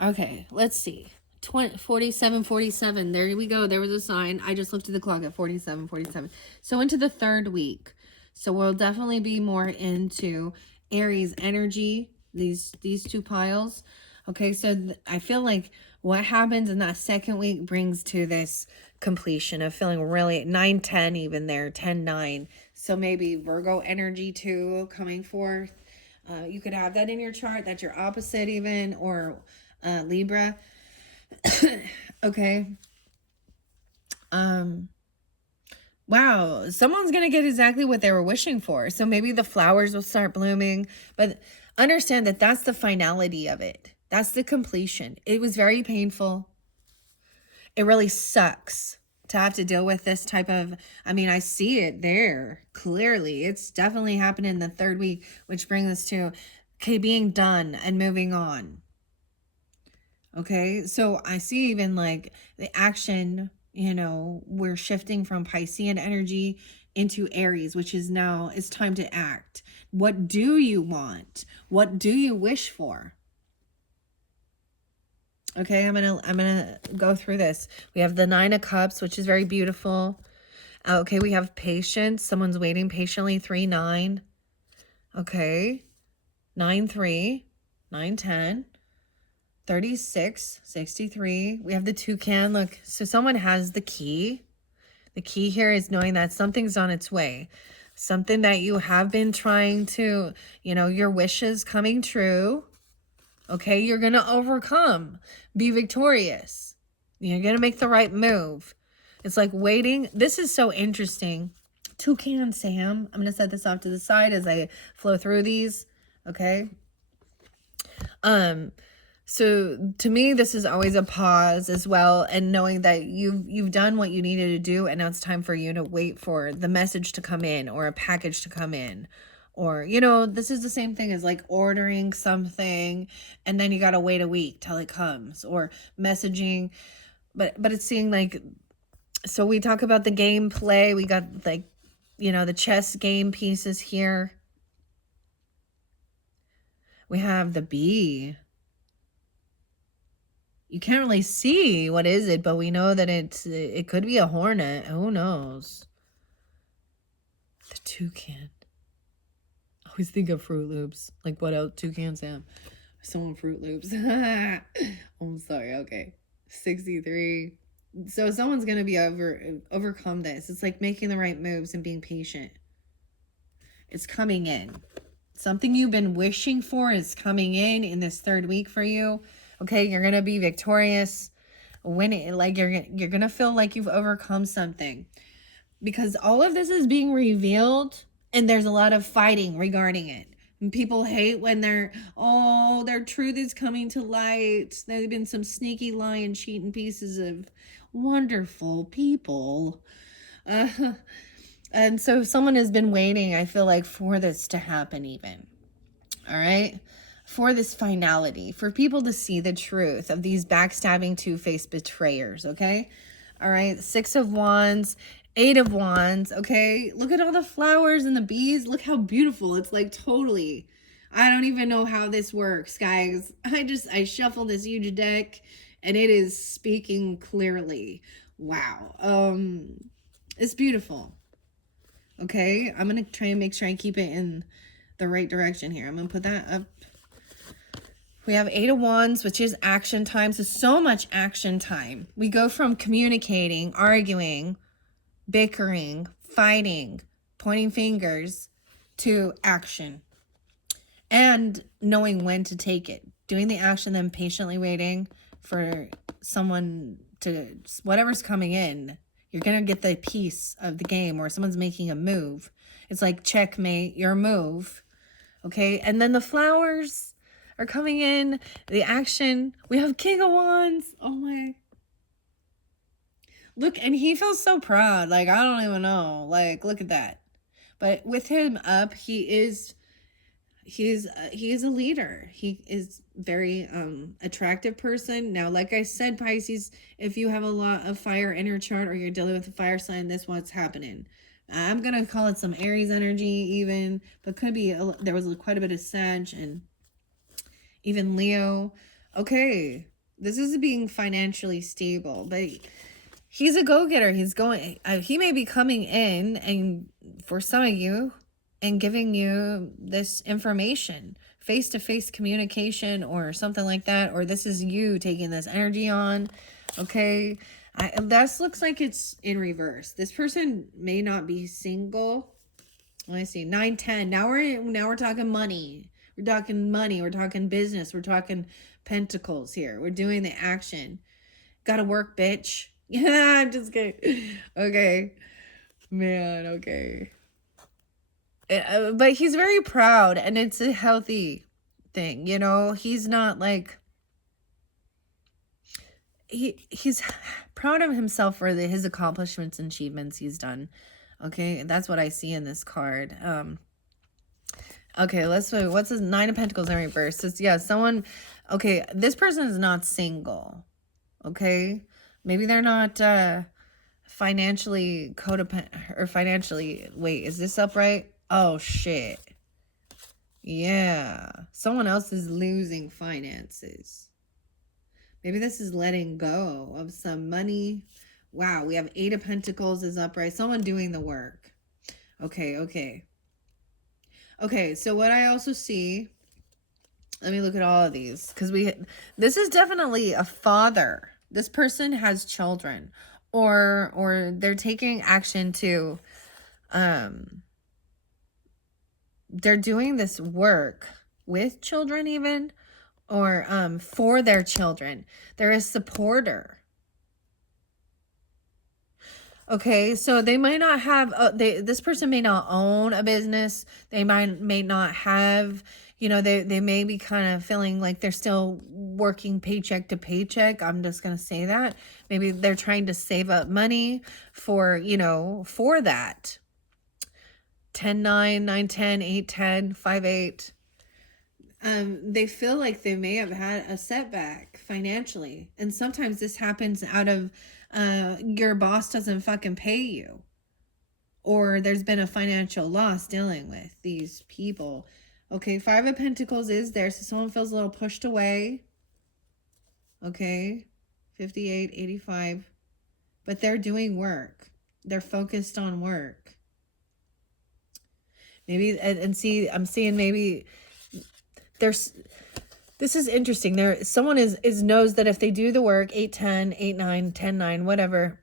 Okay, let's see. 47. There we go. There was a sign. I just looked at the clock at 47. So into the third week. So we'll definitely be more into Aries energy, these 2 piles. Okay, so I feel like what happens in that second week brings to this completion of feeling really 9-10, even there, 10-9. So maybe Virgo energy too coming forth. You could have that in your chart. That's your opposite even, or Libra. Okay. Wow, someone's gonna get exactly what they were wishing for. So maybe the flowers will start blooming, but understand that that's the finality of it. That's the completion. It was very painful. It really sucks to have to deal with this type of, I see it there clearly. It's definitely happened in the third week, which brings us to, okay, being done and moving on. Okay, so I see even like the action, we're shifting from Piscean energy into Aries, which is now it's time to act. What do you want? What do you wish for? Okay, I'm gonna go through this. We have the 9 of Cups, which is very beautiful. Okay, we have patience. Someone's waiting patiently. 3-9. Okay, 9-3, 9-10. 36, 63. We have the toucan. Look, so someone has the key. The key here is knowing that something's on its way. Something that you have been trying to, your wishes coming true. Okay, you're going to overcome, be victorious. You're going to make the right move. It's like waiting. This is so interesting. Toucan Sam. I'm going to set this off to the side as I flow through these. Okay. So to me, this is always a pause as well, and knowing that you've done what you needed to do, and now it's time for you to wait for the message to come in or a package to come in. Or, you know, this is the same thing as like ordering something and then you got to wait a week till it comes, or messaging. But it's seeing like, so we talk about the gameplay. We got like, you know, the chess game pieces here. We have the bee. You can't really see what is it, but we know that it could be a hornet. Who knows? The toucan. I always think of Fruit Loops. Like, what else? Toucan Sam. Someone Fruit Loops. I'm sorry. Okay. 63. So someone's going to be overcome this. It's like making the right moves and being patient. It's coming in. Something you've been wishing for is coming in this third week for you. Okay, you're going to be victorious. When it, like you're going to feel like you've overcome something. Because all of this is being revealed and there's a lot of fighting regarding it. And people hate when their truth is coming to light. There've been some sneaky lying, cheating pieces of wonderful people. And so someone has been waiting, I feel like, for this to happen even. All right? For this finality, for people to see the truth of these backstabbing, two-faced betrayers, okay? All right, 6 of Wands, 8 of Wands, okay? Look at all the flowers and the bees. Look how beautiful. It's like totally, I don't even know how this works, guys. I shuffled this huge deck and it is speaking clearly. Wow. It's beautiful. Okay, I'm going to try and make sure I keep it in the right direction here. I'm going to put that up. We have 8 of Wands, which is action time. So much action time. We go from communicating, arguing, bickering, fighting, pointing fingers, to action. And knowing when to take it. Doing the action, then patiently waiting for someone to, whatever's coming in, you're going to get the piece of the game where someone's making a move. It's like checkmate, your move. Okay, and then the flowers are coming in, the action. We have King of Wands. Oh my. Look, and he feels so proud. Like, I don't even know. Like, look at that. But with him up, he's a leader. He is very attractive person. Now, like I said, Pisces, if you have a lot of fire in your chart or you're dealing with a fire sign, that's what's happening. I'm going to call it some Aries energy even, but could be, there was quite a bit of Sag and even Leo. Okay, this is being financially stable, but he's a go-getter. He's going, he may be coming in and for some of you and giving you this information, face-to-face communication or something like that, or this is you taking this energy on. Okay, this looks like it's in reverse. This person may not be single. Let me see, 9, 10. Now we're talking money. We're talking money. We're talking business. We're talking pentacles here. We're doing the action. Gotta work, bitch. Yeah, I'm just kidding. Okay. Man, okay. But he's very proud, and it's a healthy thing, you know? He's not like... He's proud of himself for his accomplishments and achievements he's done. Okay, that's what I see in this card. Okay, let's see. What's his 9 of Pentacles in reverse? So, yeah, someone... Okay, this person is not single. Okay? Maybe they're not financially codependent or financially... Wait, is this upright? Oh, shit. Yeah. Someone else is losing finances. Maybe this is letting go of some money. Wow, we have 8 of Pentacles is upright. Someone doing the work. Okay, okay. Okay, so what I also see, let me look at all of these, because this is definitely a father. This person has children, or they're taking action to, they're doing this work with children even, or for their children. They're a supporter. Okay, so they might not have this person may not own a business. They may not have, they may be kind of feeling like they're still working paycheck to paycheck. I'm just going to say that. Maybe they're trying to save up money for, for that. 10 9 9 10 8 10 5 8. They feel like they may have had a setback financially, and sometimes this happens out of your boss doesn't fucking pay you, or there's been a financial loss dealing with these people. Okay, 5 of Pentacles is there, so someone feels a little pushed away. Okay, 58, 85, but they're doing work. They're focused on work. Maybe, and see, I'm seeing maybe there's, this is interesting. Someone is knows that if they do the work, 8 10 8 9 10 9, whatever,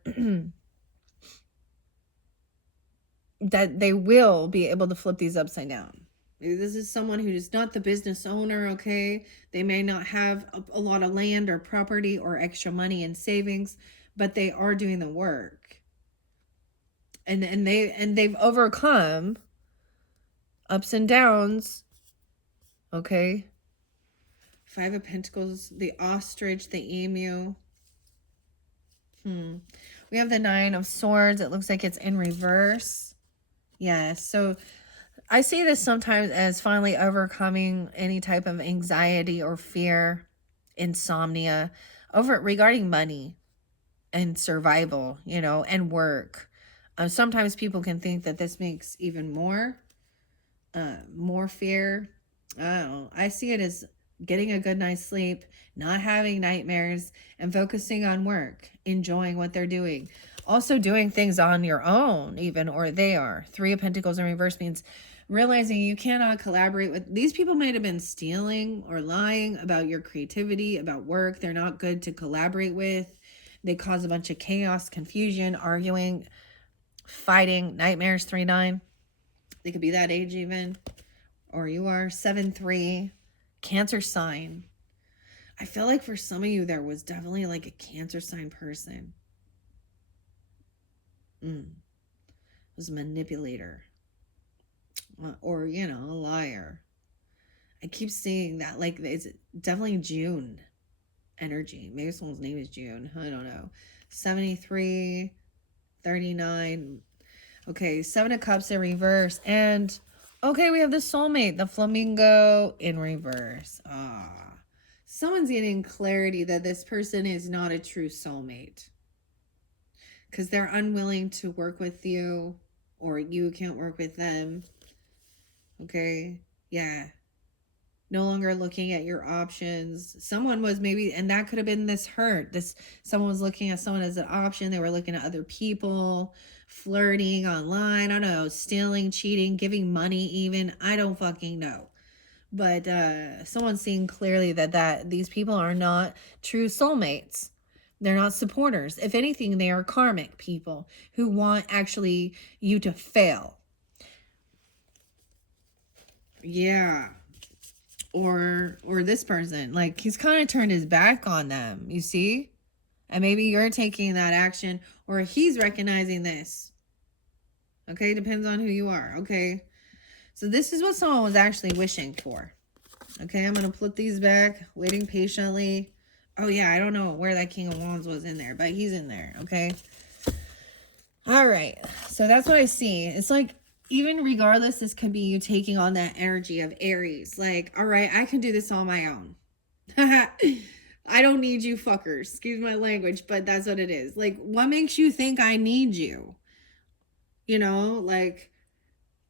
that they will be able to flip these upside down. Maybe this is someone who is not the business owner. Okay, they may not have a lot of land or property or extra money in savings, but they are doing the work, and they've overcome ups and downs. Okay, 5 of Pentacles, the ostrich, the emu. We have the 9 of Swords. It looks like it's in reverse. Yes, so I see this sometimes as finally overcoming any type of anxiety or fear, insomnia, regarding money and survival, and work. Sometimes people can think that this makes even more fear. I see it as getting a good night's sleep, not having nightmares, and focusing on work, enjoying what they're doing. Also doing things on your own, even, or they are. 3 of Pentacles in reverse means realizing you cannot collaborate with these people. Might have been stealing or lying about your creativity, about work. They're not good to collaborate with. They cause a bunch of chaos, confusion, arguing, fighting, nightmares. 3 9. They could be that age even, or you are. 7 3. Cancer sign. I feel like for some of you, there was definitely like a Cancer sign person. It was a manipulator. Or, a liar. I keep seeing that. Like, it's definitely June energy. Maybe someone's name is June. I don't know. 73, 39. Okay, 7 of Cups in reverse. And, okay, we have the soulmate, the flamingo in reverse. Someone's getting clarity that this person is not a true soulmate, because they're unwilling to work with you, or you can't work with them. Okay, yeah. No longer looking at your options. Someone was maybe, and that could have been this hurt. Someone was looking at someone as an option. They were looking at other people, flirting online. I don't know, stealing, cheating, giving money even. I don't fucking know. But someone's seeing clearly that these people are not true soulmates. They're not supporters. If anything, they are karmic people who want actually you to fail. Yeah. Or this person, like, he's kind of turned his back on them, you see? And maybe you're taking that action, or he's recognizing this. Okay, depends on who you are. Okay, so this is what someone was actually wishing for. Okay, I'm going to put these back, waiting patiently. Oh yeah, I don't know where that King of Wands was in there, but he's in there. Okay, all right, so that's what I see. It's like, even regardless, this could be you taking on that energy of Aries. Like, all right, I can do this on my own. I don't need you fuckers. Excuse my language, but that's what it is. Like, what makes you think I need you? Like,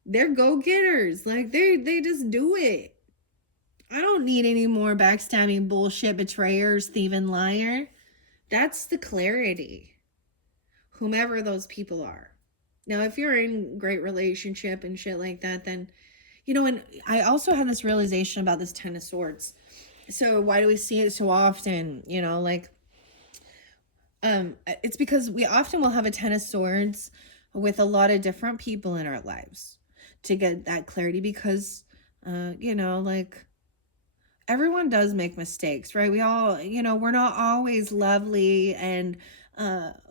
they're go-getters. Like, they just do it. I don't need any more backstabbing bullshit, betrayers, thieving, liar. That's the clarity. Whomever those people are. Now, if you're in great relationship and shit like that, then, and I also had this realization about this 10 of Swords. So why do we see it so often? It's because we often will have a 10 of Swords with a lot of different people in our lives to get that clarity, because, everyone does make mistakes, right? We all, we're not always lovely and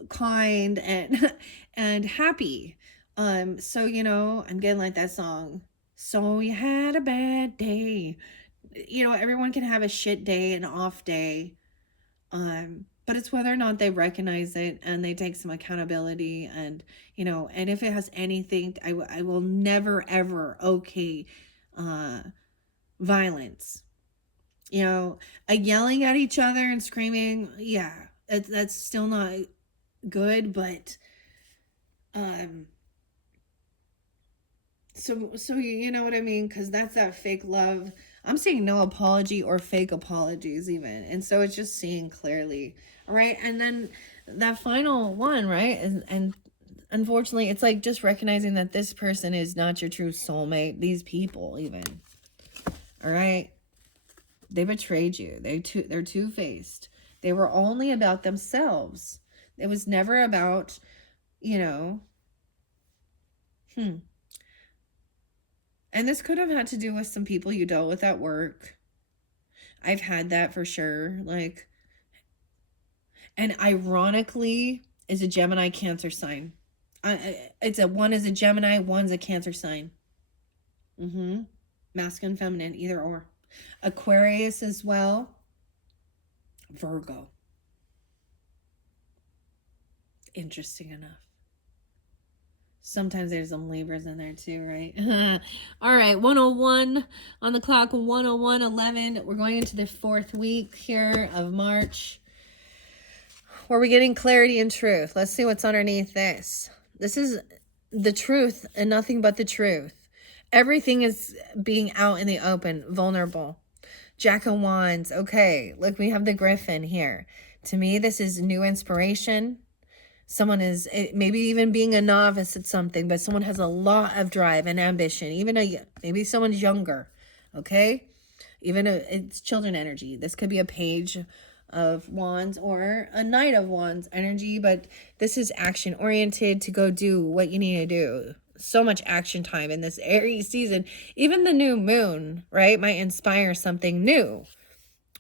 kind and and happy. So I'm getting like that song. So you had a bad day. Everyone can have a shit day, an off day. But it's whether or not they recognize it and they take some accountability, and if it has anything, I will never ever okay violence. A yelling at each other and screaming, yeah, that's still not good, but um so you know what I mean, because that's that fake love. I'm seeing no apology or fake apologies even, and so it's just seeing clearly. All right, and then that final one, right, and unfortunately it's like just recognizing that this person is not your true soulmate. These people even, all right, they betrayed you. They're two-faced. They were only about themselves. It was never about, you know, And this could have had to do with some people you dealt with at work. I've had that for sure. And ironically, is a Gemini Cancer sign. One is a Gemini, one's a Cancer sign. Masculine, feminine, either or. Aquarius as well. Virgo. Interesting enough. Sometimes there's some Libras in there too, right? All right, 101 on the clock, 101:11. We're going into the 4th week here of March, where we're getting clarity and truth. Let's see what's underneath this. This is the truth and nothing but the truth. Everything is being out in the open, vulnerable. Jack of Wands. Okay, look, we have the Griffin here. To me, this is new inspiration. Someone is maybe even being a novice at something, but someone has a lot of drive and ambition. Maybe someone's younger, okay? It's children energy. This could be a Page of Wands or a Knight of Wands energy, but this is action oriented to go do what you need to do. So much action time in this Aries season. Even the new moon, right, might inspire something new.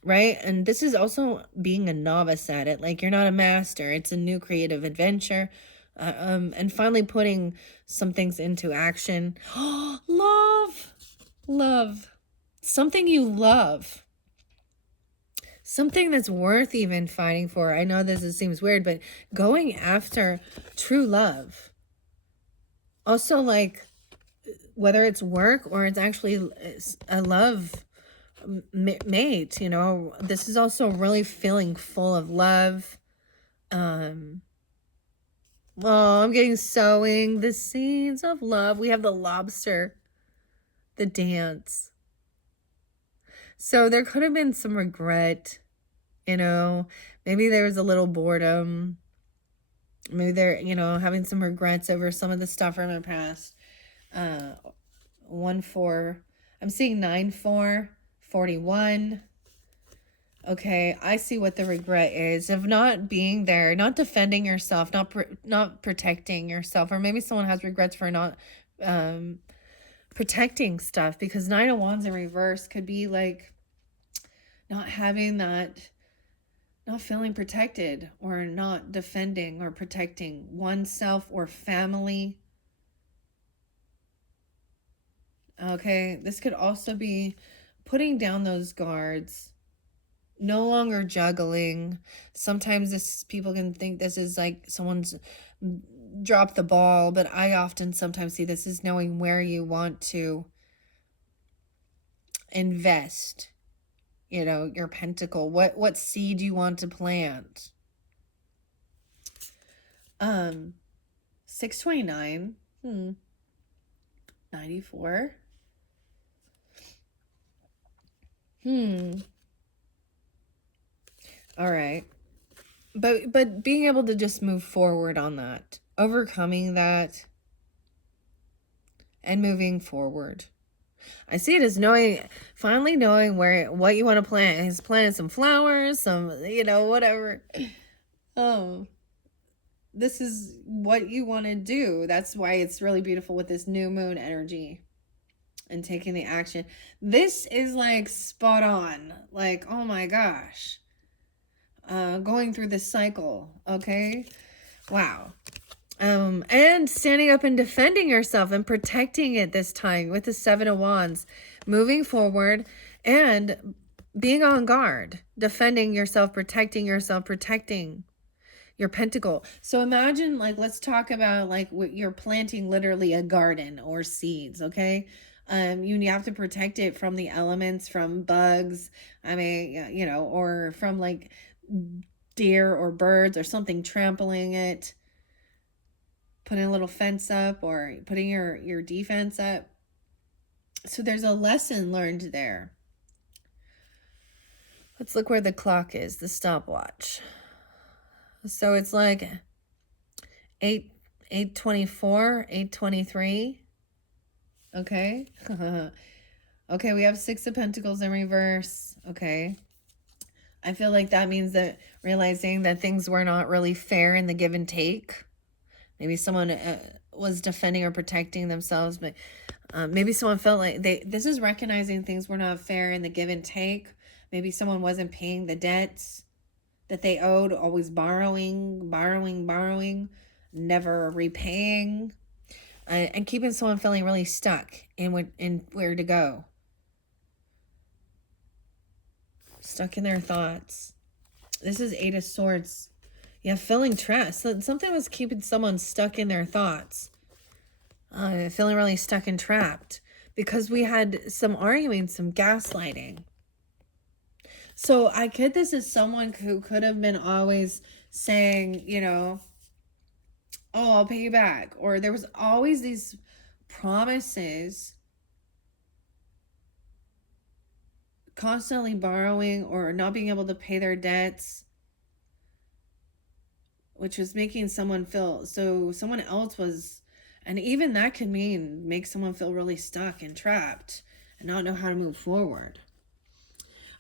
Right? And this is also being a novice at it. Like, you're not a master. It's a new creative adventure. And finally putting some things into action. Love. Something you love. Something that's worth even fighting for. I know this seems weird, but going after true love. Also, like, whether it's work or it's actually a love mate, this is also really feeling full of love. I'm getting sowing the seeds of love. We have the Lobster, the Dance. So there could have been some regret, maybe there was a little boredom. Maybe they're, having some regrets over some of the stuff from their past. 1-4. I'm seeing 9-4. 41. Okay, I see what the regret is of not being there, not defending yourself, not protecting yourself, or maybe someone has regrets for not protecting stuff, because 9 of Wands in reverse could be like not having that, not feeling protected, or not defending or protecting oneself or family. Okay, this could also be putting down those guards, no longer juggling. Sometimes people can think this is like someone's dropped the ball, but I often sometimes see this as knowing where you want to invest, your pentacle, what seed you want to plant. 629, 94. All right. But being able to just move forward on that, overcoming that, and moving forward. I see it as finally knowing what you want to plant. He's planted some flowers, some, whatever. This is what you want to do. That's why it's really beautiful with this new moon energy. and taking the action. This is like spot on. Like, oh my gosh. Going through this cycle. Okay. Wow. And standing up and defending yourself and protecting it this time with the Seven of Wands, moving forward and being on guard, defending yourself, protecting your pentacle. So imagine, like, let's talk about like what you're planting, literally a garden or seeds. Okay. You have to protect it from the elements, from bugs. I mean, you know, or from like deer or birds or something trampling it. Putting a little fence up or putting your defense up. So there's a lesson learned there. Let's look where the clock is, the stopwatch. So it's like 8:24, 8:23. Okay. Okay, we have Six of Pentacles in reverse. Okay. I feel like that means that realizing that things were not really fair in the give and take. Maybe someone was defending or protecting themselves, but maybe someone felt like this is recognizing things were not fair in the give and take. Maybe someone wasn't paying the debts that they owed, always borrowing, never repaying, and keeping someone feeling really stuck in where to go. Stuck in their thoughts. This is Eight of Swords. Yeah, feeling trapped. So something was keeping someone stuck in their thoughts. Feeling really stuck and trapped. Because we had some arguing, some gaslighting. So I get this as someone who could have been always saying, you know, oh, I'll pay you back. Or there was always these promises. Constantly borrowing or not being able to pay their debts. Which was making someone feel, so someone else was, and even that could make someone feel really stuck and trapped and not know how to move forward.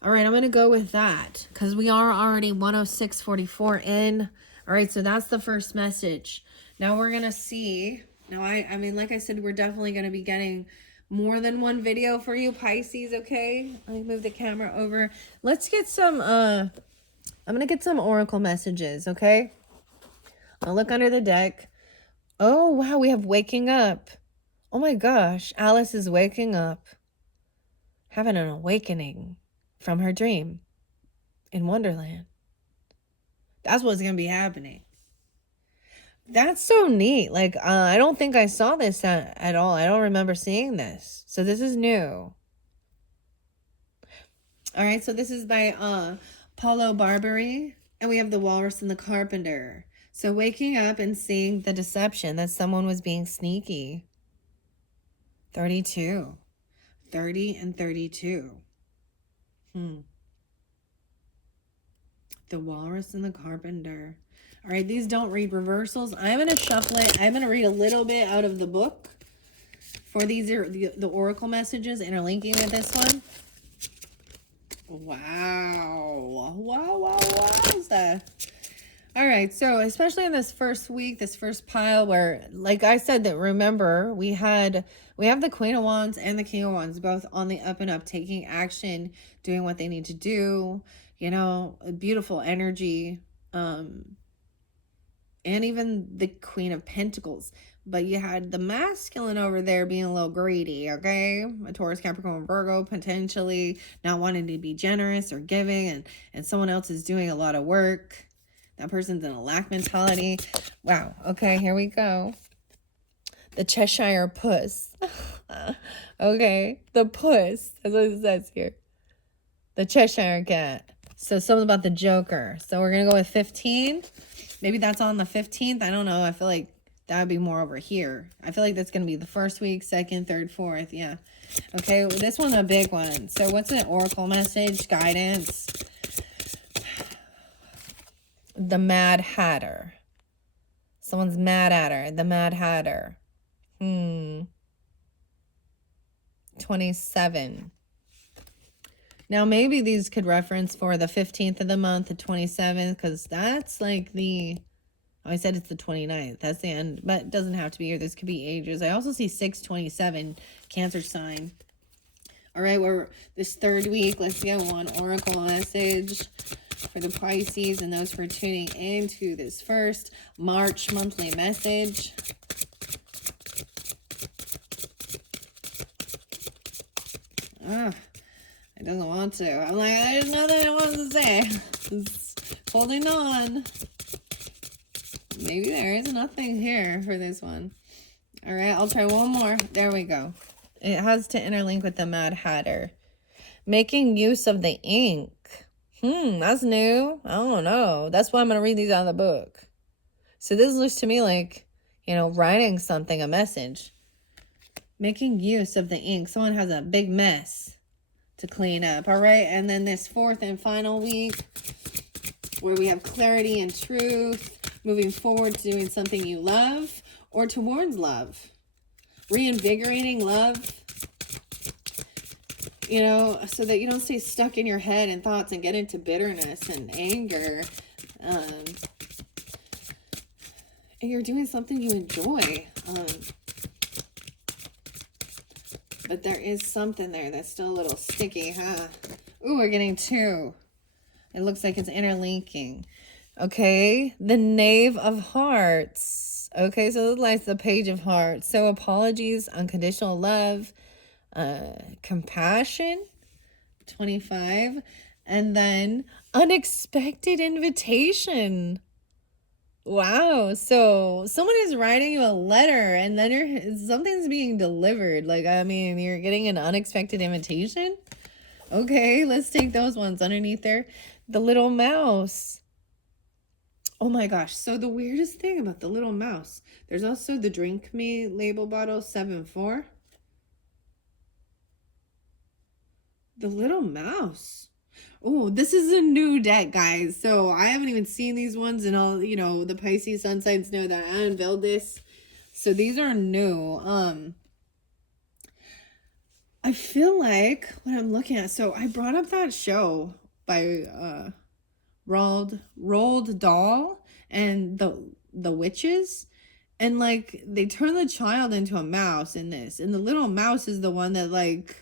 All right, I'm going to go with that because we are already 106:44 in. All right, so that's the first message. Now we're going to see. Now, I mean, like I said, we're definitely going to be getting more than one video for you, Pisces, okay? Let me move the camera over. Let's get some, I'm going to get some oracle messages, okay? I'll look under the deck. Oh, wow, we have waking up. Oh my gosh, Alice is waking up. Having an awakening from her dream in Wonderland. That's what's going to be happening. That's so neat. Like, I don't think I saw this at all. I don't remember seeing this. So this is new. All right, so this is by Paulo Barbary. And we have the Walrus and the Carpenter. So waking up and seeing the deception that someone was being sneaky. 32. 30 and 32. The Walrus and the Carpenter. All right, these don't read reversals. I'm going to shuffle it. I'm going to read a little bit out of the book. For these are the oracle messages interlinking with this one. Wow. Wowza. All right, so especially in this first week, this first pile where, like I said, that remember, we have the Queen of Wands and the King of Wands both on the up and up, taking action, doing what they need to do, you know, a beautiful energy, and even the Queen of Pentacles. But you had the masculine over there being a little greedy, okay? A Taurus, Capricorn, Virgo, potentially not wanting to be generous or giving, and someone else is doing a lot of work. That person's in a lack mentality. Wow. Okay, here we go. The Cheshire Puss. Okay, the puss. That's what it says here. The Cheshire Cat. So something about the Joker. So we're going to go with 15. Maybe that's on the 15th. I don't know. I feel like that would be more over here. I feel like that's going to be the first week, second, third, fourth. Yeah. Okay, this one's a big one. So what's an oracle message? Guidance. The Mad Hatter. Someone's mad at her. The Mad Hatter. 27. Now, maybe these could reference for the 15th of the month, the 27th, because that's like the Oh, I said it's the 29th. That's the end, but it doesn't have to be, or this could be ages. I also see 627, Cancer sign. All right, we're this third week. Let's get one oracle message for the Pisces and those who are tuning into this first March monthly message. It doesn't want to. I'm like, there's nothing I want to say. Just holding on. Maybe there is nothing here for this one. All right, I'll try one more. There we go. It has to interlink with the Mad Hatter. Making use of the ink. That's new. I don't know. That's why I'm going to read these out of the book. So this looks to me like, you know, writing something, a message. Making use of the ink. Someone has a big mess to clean up. All right. And then this fourth and final week where we have clarity and truth. Moving forward to doing something you love or towards love. Reinvigorating love. You know, so that you don't stay stuck in your head and thoughts and get into bitterness and anger. And you're doing something you enjoy. But there is something there that's still a little sticky, huh? Ooh, we're getting two. It looks like it's interlinking. Okay, the Knave of Hearts. Okay, so this is the Page of Hearts. So apologies, unconditional love, compassion, 25, and then unexpected invitation. Wow, so someone is writing you a letter and then something's being delivered. Like, I mean, you're getting an unexpected invitation. Okay, let's take those ones underneath there. The little mouse. Oh my gosh. So the weirdest thing about the little mouse, there's also the Drink Me label bottle 7-4. The little mouse. Oh, this is a new deck, guys. So I haven't even seen these ones, and all, you know, the Pisces sun signs know that I unveiled this. So these are new. I feel like what I'm looking at, so I brought up that show by Roald Dahl and the witches, and like they turn the child into a mouse in this, and the little mouse is the one that like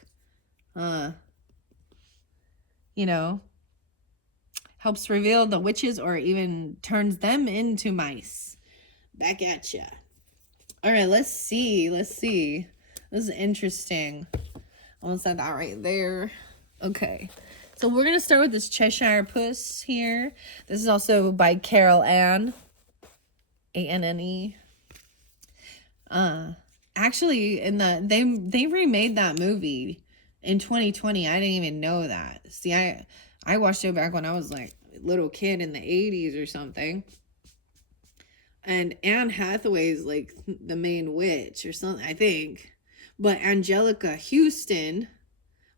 you know, helps reveal the witches or even turns them into mice. Back at ya. All right, let's see. This is interesting. Almost said that right there. Okay. So we're going to start with this Cheshire Puss here. This is also by Carol Anne. A-N-N-E. Actually, they remade that movie in 2020. I didn't even know that. See, I watched it back when I was like a little kid in the 80s or something. And Anne Hathaway's like the main witch or something, I think. But Angelica Houston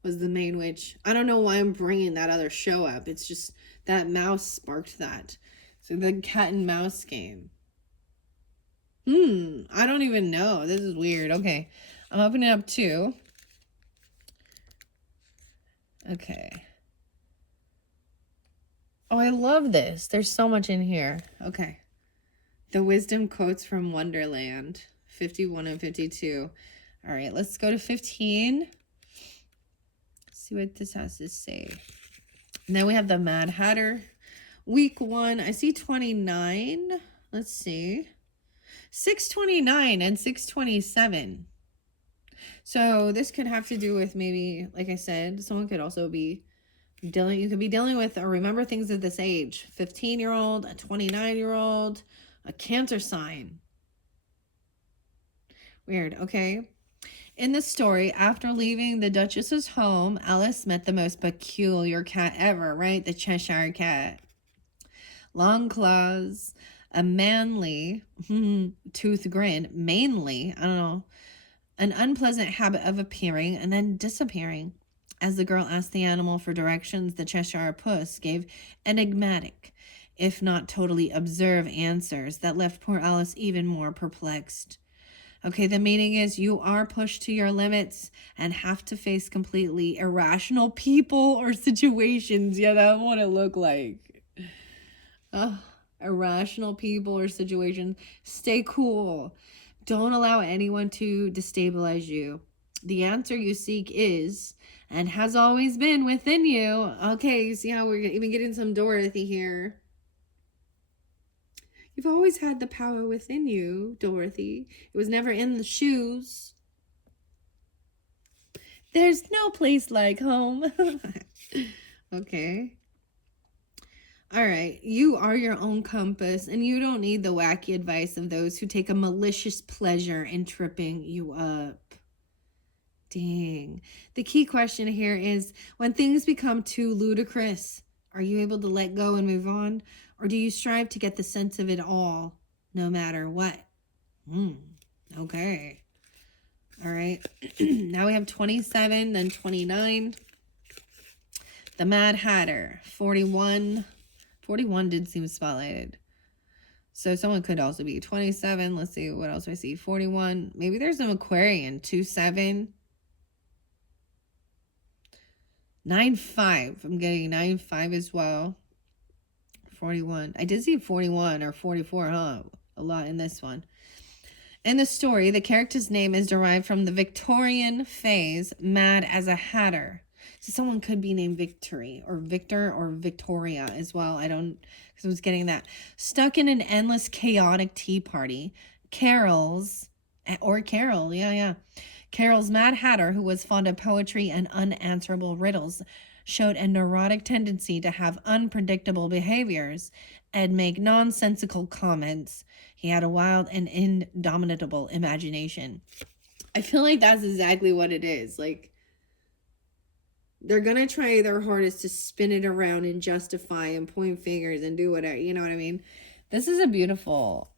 was the main witch. I don't know why I'm bringing that other show up. It's just that mouse sparked that. So the cat and mouse game. I don't even know. This is weird. Okay. I'm opening up too. Okay. Oh, I love this. There's so much in here. Okay. The wisdom quotes from Wonderland. 51 and 52. All right, let's go to 15. See what this has to say. And then we have the Mad Hatter. Week 1, I see 29. Let's see. 629 and 627. So this could have to do with maybe, like I said, someone could also be dealing, you could be dealing with or remember things of this age. 15-year-old, a 29-year-old, a Cancer sign. Weird, okay. In the story, after leaving the Duchess's home, Alice met the most peculiar cat ever, right? The Cheshire Cat. Long claws, a manly tooth grin, mainly, I don't know, an unpleasant habit of appearing and then disappearing. As the girl asked the animal for directions, the Cheshire Puss gave enigmatic, if not totally observe answers that left poor Alice even more perplexed. Okay, the meaning is you are pushed to your limits and have to face completely irrational people or situations. Yeah, that's what it looked like. Oh, irrational people or situations. Stay cool. Don't allow anyone to destabilize you. The answer you seek is and has always been within you. Okay, you see how we're even getting some Dorothy here. You've always had the power within you, Dorothy. It was never in the shoes. There's no place like home. Okay. All right. You are your own compass, and you don't need the wacky advice of those who take a malicious pleasure in tripping you up. Dang. The key question here is, when things become too ludicrous, are you able to let go and move on? Or do you strive to get the sense of it all, no matter what? Okay. All right. Now we have 27, then 29. The Mad Hatter, 41. 41 did seem spotlighted. So someone could also be 27. Let's see, what else do I see? 41. Maybe there's an Aquarian, 27. 9-5. I'm getting 9-5 as well. 41. I did see 41 or 44, huh? A lot in this one. In the story, the character's name is derived from the Victorian phase, mad as a hatter. So someone could be named Victory or Victor or Victoria as well. I don't, because I was getting that. Stuck in an endless chaotic tea party, Carol's Mad Hatter, who was fond of poetry and unanswerable riddles, showed a neurotic tendency to have unpredictable behaviors and make nonsensical comments. He had a wild and indomitable imagination. I feel like that's exactly what it is. Like, they're going to try their hardest to spin it around and justify and point fingers and do whatever. You know what I mean? This is a beautiful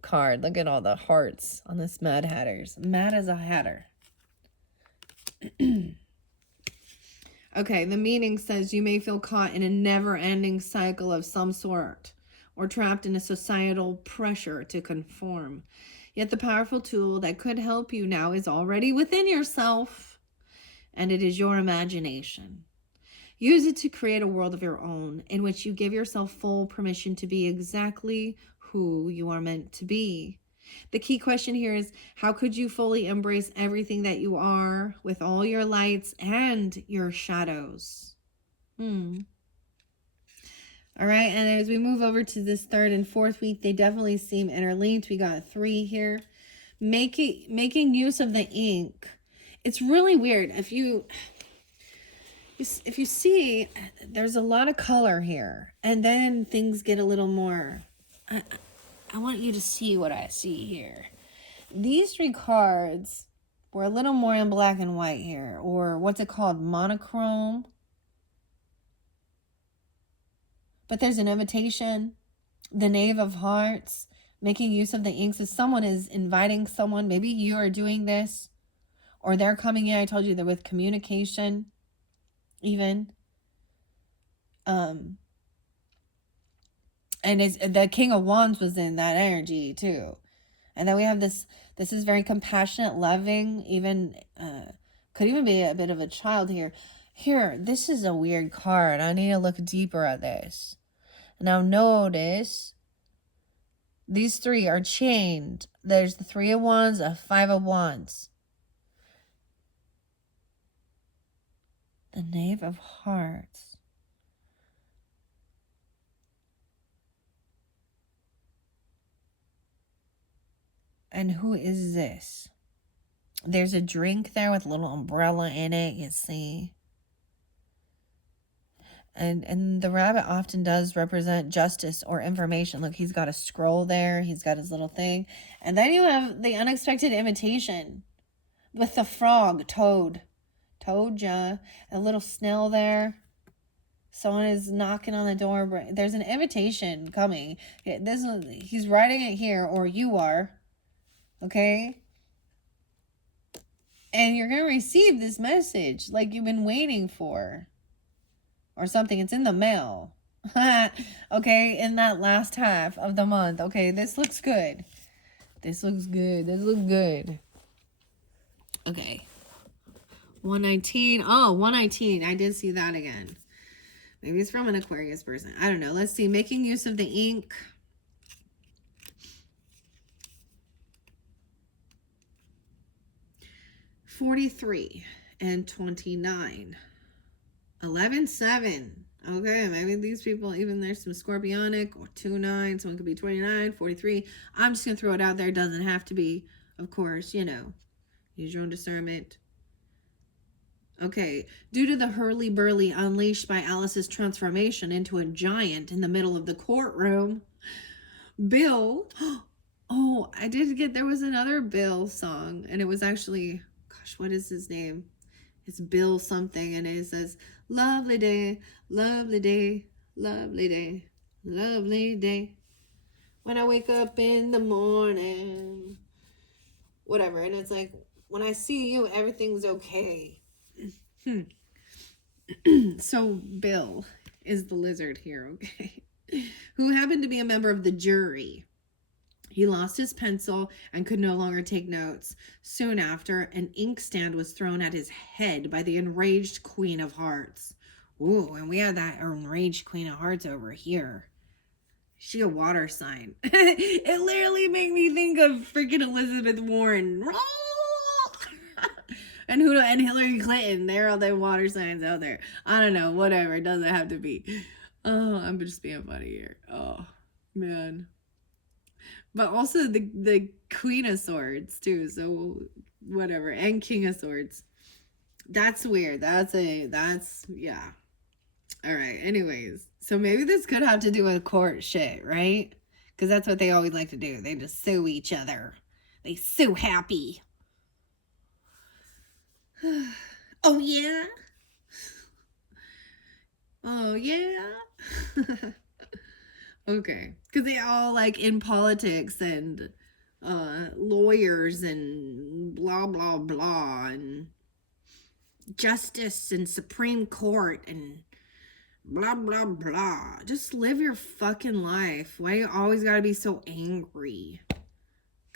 card. Look at all the hearts on this Mad Hatters. Mad as a Hatter. Okay, the meaning says you may feel caught in a never-ending cycle of some sort or trapped in a societal pressure to conform. Yet the powerful tool that could help you now is already within yourself, and it is your imagination. Use it to create a world of your own in which you give yourself full permission to be exactly who you are meant to be. The key question here is, how could you fully embrace everything that you are with all your lights and your shadows? All right, and as we move over to this third and fourth week, they definitely seem interlinked. We got 3 here. Making use of the ink. It's really weird. If you see, there's a lot of color here, and then things get a little more... I want you to see what I see here. These 3 cards were a little more in black and white here, or what's it called? Monochrome. But there's an invitation, the Knave of Hearts, making use of the inks. If someone is inviting someone, maybe you are doing this, or they're coming in. I told you they're with communication, even. And it's, the King of Wands was in that energy too. And then we have this is very compassionate, loving, even, could even be a bit of a child here. Here, this is a weird card. I need to look deeper at this. Now notice, these 3 are chained. There's the 3 of Wands, a 5 of Wands. The Knave of Hearts. And who is this? There's a drink there with a little umbrella in it, you see. And the rabbit often does represent justice or information. Look, he's got a scroll there. He's got his little thing. And then you have the unexpected invitation with the frog, Toad. Told ya. A little snail there. Someone is knocking on the door. There's an invitation coming. He's writing it here, or you are. Okay? And you're going to receive this message like you've been waiting for. Or something. It's in the mail. Okay? In that last half of the month. Okay? This looks good. This looks good. This looks good. Okay. 119. Oh, 119. I did see that again. Maybe it's from an Aquarius person. I don't know. Let's see. Making use of the ink. 43 and 29. 11, 7. Okay, maybe these people, even there's some scorpionic or 2-9. Someone could be 29, 43. I'm just going to throw it out there. It doesn't have to be, of course, you know. Use your own discernment. Okay, due to the hurly-burly unleashed by Alice's transformation into a giant in the middle of the courtroom, Bill... Oh, I did get... There was another Bill song, and it was actually... Gosh, what is his name? It's Bill something, and it says, lovely day, lovely day, lovely day, lovely day. When I wake up in the morning. Whatever, and it's like, when I see you, everything's okay. So Bill is the lizard here, okay? Who happened to be a member of the jury. He lost his pencil and could no longer take notes. Soon after, an inkstand was thrown at his head by the enraged Queen of Hearts. Ooh, and we had that enraged Queen of Hearts over here. She a water sign. It literally made me think of freaking Elizabeth Warren. And Hillary Clinton. They're all the water signs out there. I don't know, whatever. It doesn't have to be. Oh, I'm just being funny here. Oh, man. But also the Queen of Swords too, so whatever. And King of Swords. That's weird. That's yeah. Alright, anyways. So maybe this could have to do with court shit, right? Because that's what they always like to do. They just sue each other. They sue happy. Oh yeah? Oh yeah? Okay, because they all like in politics and lawyers and blah blah blah and justice and Supreme Court and blah blah blah. Just live your fucking life. Why you always gotta be so angry?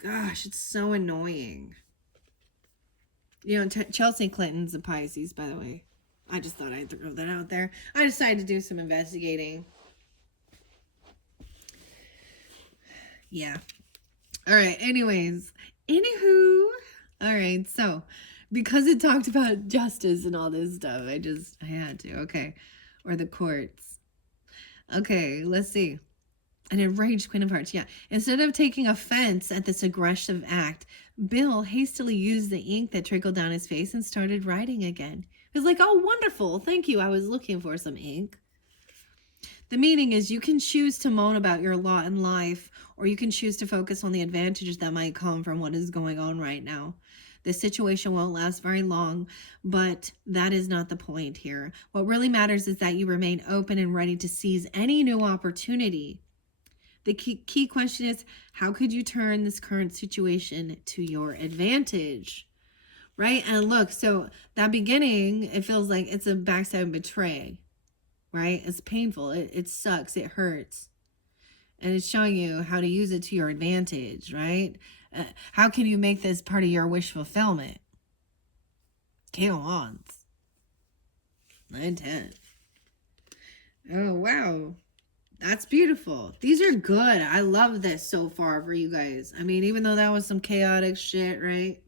Gosh, it's so annoying. You know, Chelsea Clinton's a Pisces, by the way. I just thought I'd throw that out there. I decided to do some investigating. Yeah. All right. Anyways. Anywho. All right. So, because it talked about justice and all this stuff, I had to. Okay. Or the courts. Okay. Let's see. An enraged Queen of Hearts. Yeah. Instead of taking offense at this aggressive act, Bill hastily used the ink that trickled down his face and started writing again. He was like, oh, wonderful. Thank you. I was looking for some ink. The meaning is you can choose to moan about your lot in life, or you can choose to focus on the advantages that might come from what is going on right now. This situation won't last very long, but that is not the point here. What really matters is that you remain open and ready to seize any new opportunity. The key question is, how could you turn this current situation to your advantage? Right? And look, so that beginning, it feels like it's a backside betray. Right? It's painful. It sucks. It hurts. And it's showing you how to use it to your advantage, right? How can you make this part of your wish fulfillment? King of Wands. 9, 10. Oh, wow. That's beautiful. These are good. I love this so far for you guys. I mean, even though that was some chaotic shit, right?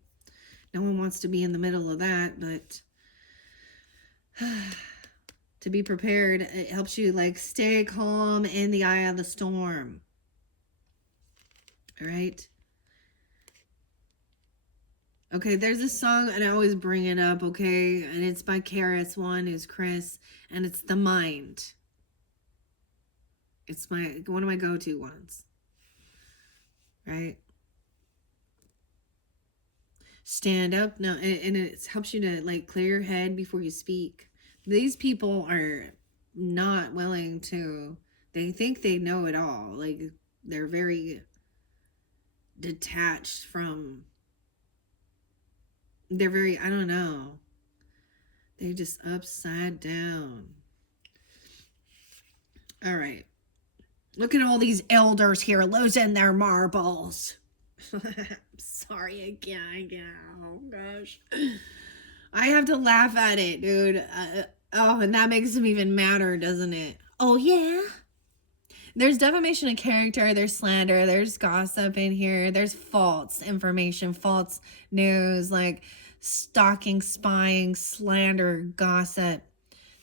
No one wants to be in the middle of that, but... to be prepared, it helps you like stay calm in the eye of the storm. All right. Okay, there's a song and I always bring it up, okay? And it's by KRS-One, who's Chris, and it's The Mind. It's one of my go-to ones. Right? Stand up. No, and it helps you to like clear your head before you speak. These people are not willing to, they think they know it all. Like, they're very detached from, they're very, I don't know. They just upside down. All right. Look at all these elders here losing their marbles. Sorry again. Oh, gosh. I have to laugh at it, dude. Oh, and that makes them even madder, doesn't it? Oh, yeah. There's defamation of character. There's slander. There's gossip in here. There's false information, false news. Like, stalking, spying, slander, gossip.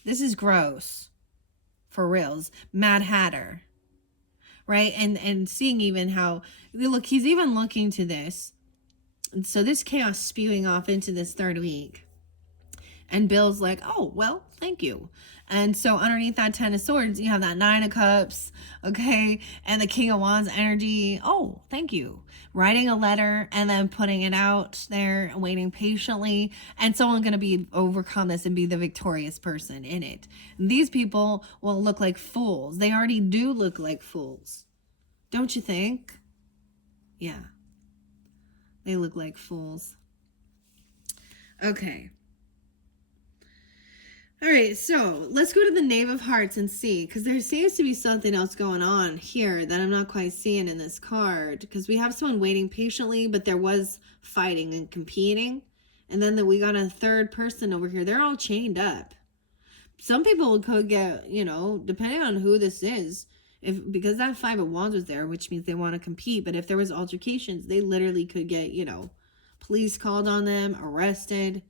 This is gross. For reals. Mad Hatter. Right? And seeing even how, look, he's even looking to this. And so this chaos spewing off into this third week. And Bill's like, oh, well, thank you. And so underneath that 10 of swords, you have that 9 of cups, okay? And the King of Wands energy. Oh, thank you. Writing a letter and then putting it out there, waiting patiently. And someone's going to be overcome this and be the victorious person in it. And these people will look like fools. They already do look like fools. Don't you think? Yeah. They look like fools. Okay. All right, so let's go to the Knave of Hearts and see, because there seems to be something else going on here that I'm not quite seeing in this card, because we have someone waiting patiently, but there was fighting and competing, and then we got a third person over here. They're all chained up. Some people could get, you know, depending on who this is, because that 5 of Wands was there, which means they want to compete, but if there was altercations, they literally could get, you know, police called on them, arrested.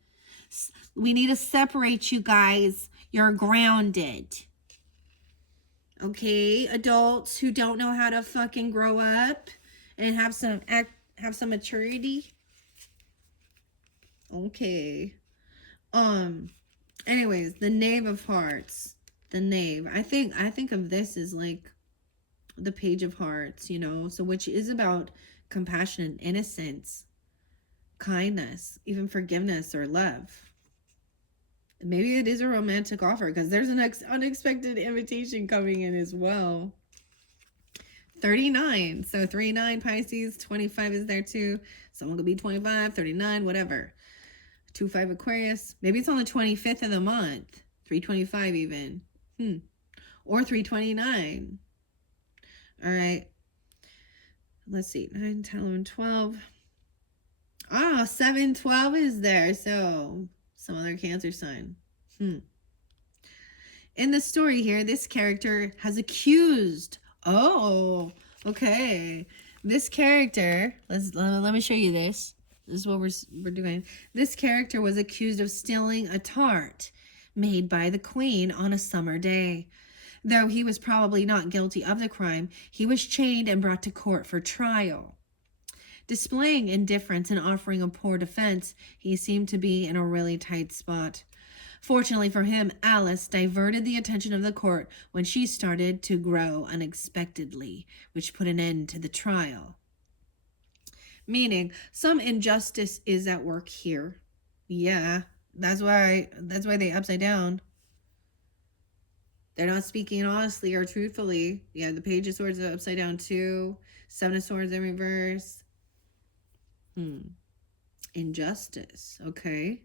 We need to separate you guys. You're grounded. Okay, adults who don't know how to fucking grow up and have some maturity. Okay. Anyways, the Knave of Hearts. The Knave. I think of this as like the Page of Hearts, you know, so which is about compassion and innocence, kindness, even forgiveness or love. Maybe it is a romantic offer because there's an unexpected invitation coming in as well. 39. So 39 Pisces, 25 is there too. Someone could be 25, 39, whatever. 25 Aquarius. Maybe it's on the 25th of the month. 325 even. Or 329. All right. Let's see. 9, 10, 11, 12. Ah, 7, 12 is there. So some other Cancer sign. In the story here, this character has accused. Oh, okay. This character, let me show you this. This is what we're doing. This character was accused of stealing a tart made by the queen on a summer day. Though he was probably not guilty of the crime, he was chained and brought to court for trial. Displaying indifference and offering a poor defense, he seemed to be in a really tight spot. Fortunately for him, Alice diverted the attention of the court when she started to grow unexpectedly, which put an end to the trial. Meaning, some injustice is at work here. Yeah, that's why they upside down. They're not speaking honestly or truthfully. Yeah, the Page of Swords are upside down too. 7 of Swords in reverse. Injustice, okay.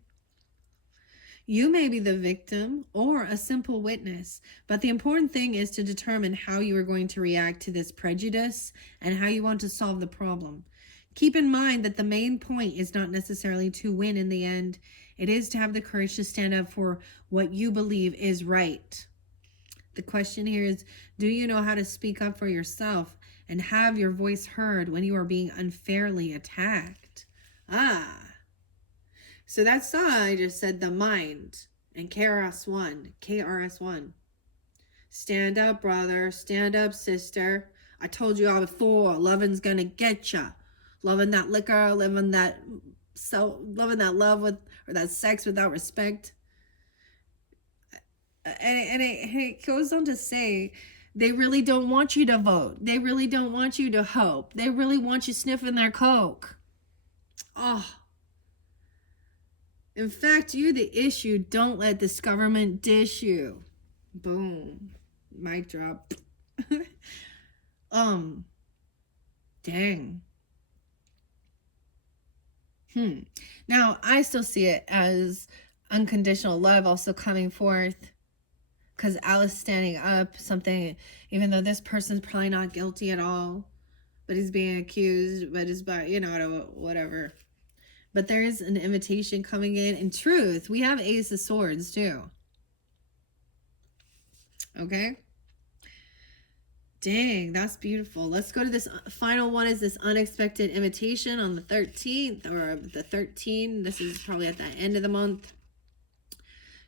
You may be the victim or a simple witness, but the important thing is to determine how you are going to react to this prejudice and how you want to solve the problem. Keep in mind that the main point is not necessarily to win in the end. It is to have the courage to stand up for what you believe is right. The question here is, do you know how to speak up for yourself and have your voice heard when you are being unfairly attacked? So that sign just said the mind and KRS1. Stand up, brother. Stand up, sister. I told you all before, loving's gonna get ya. Loving that liquor, loving that love with, or that sex without respect. And it goes on to say, they really don't want you to vote. They really don't want you to hope. They really want you sniffing their coke. Oh. In fact, you're the issue. Don't let this government dish you. Boom. Mic drop. Dang. Now, I still see it as unconditional love also coming forth. Because Alice standing up, something, even though this person's probably not guilty at all, but he's being accused, but it's by, you know, whatever. But there is an invitation coming in truth. We have Ace of Swords too. Okay? Dang, that's beautiful. Let's go to this final one. Is this unexpected invitation on the 13th or the 13th? This is probably at the end of the month.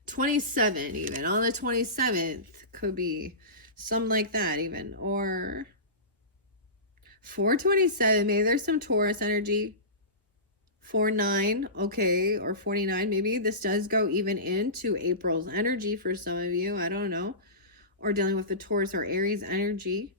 27 even. On the 27th could be something like that even. Or 427. Maybe there's some Taurus energy. 49, okay, or 49 maybe. This does go even into April's energy for some of you. I don't know. Or dealing with the Taurus or Aries energy.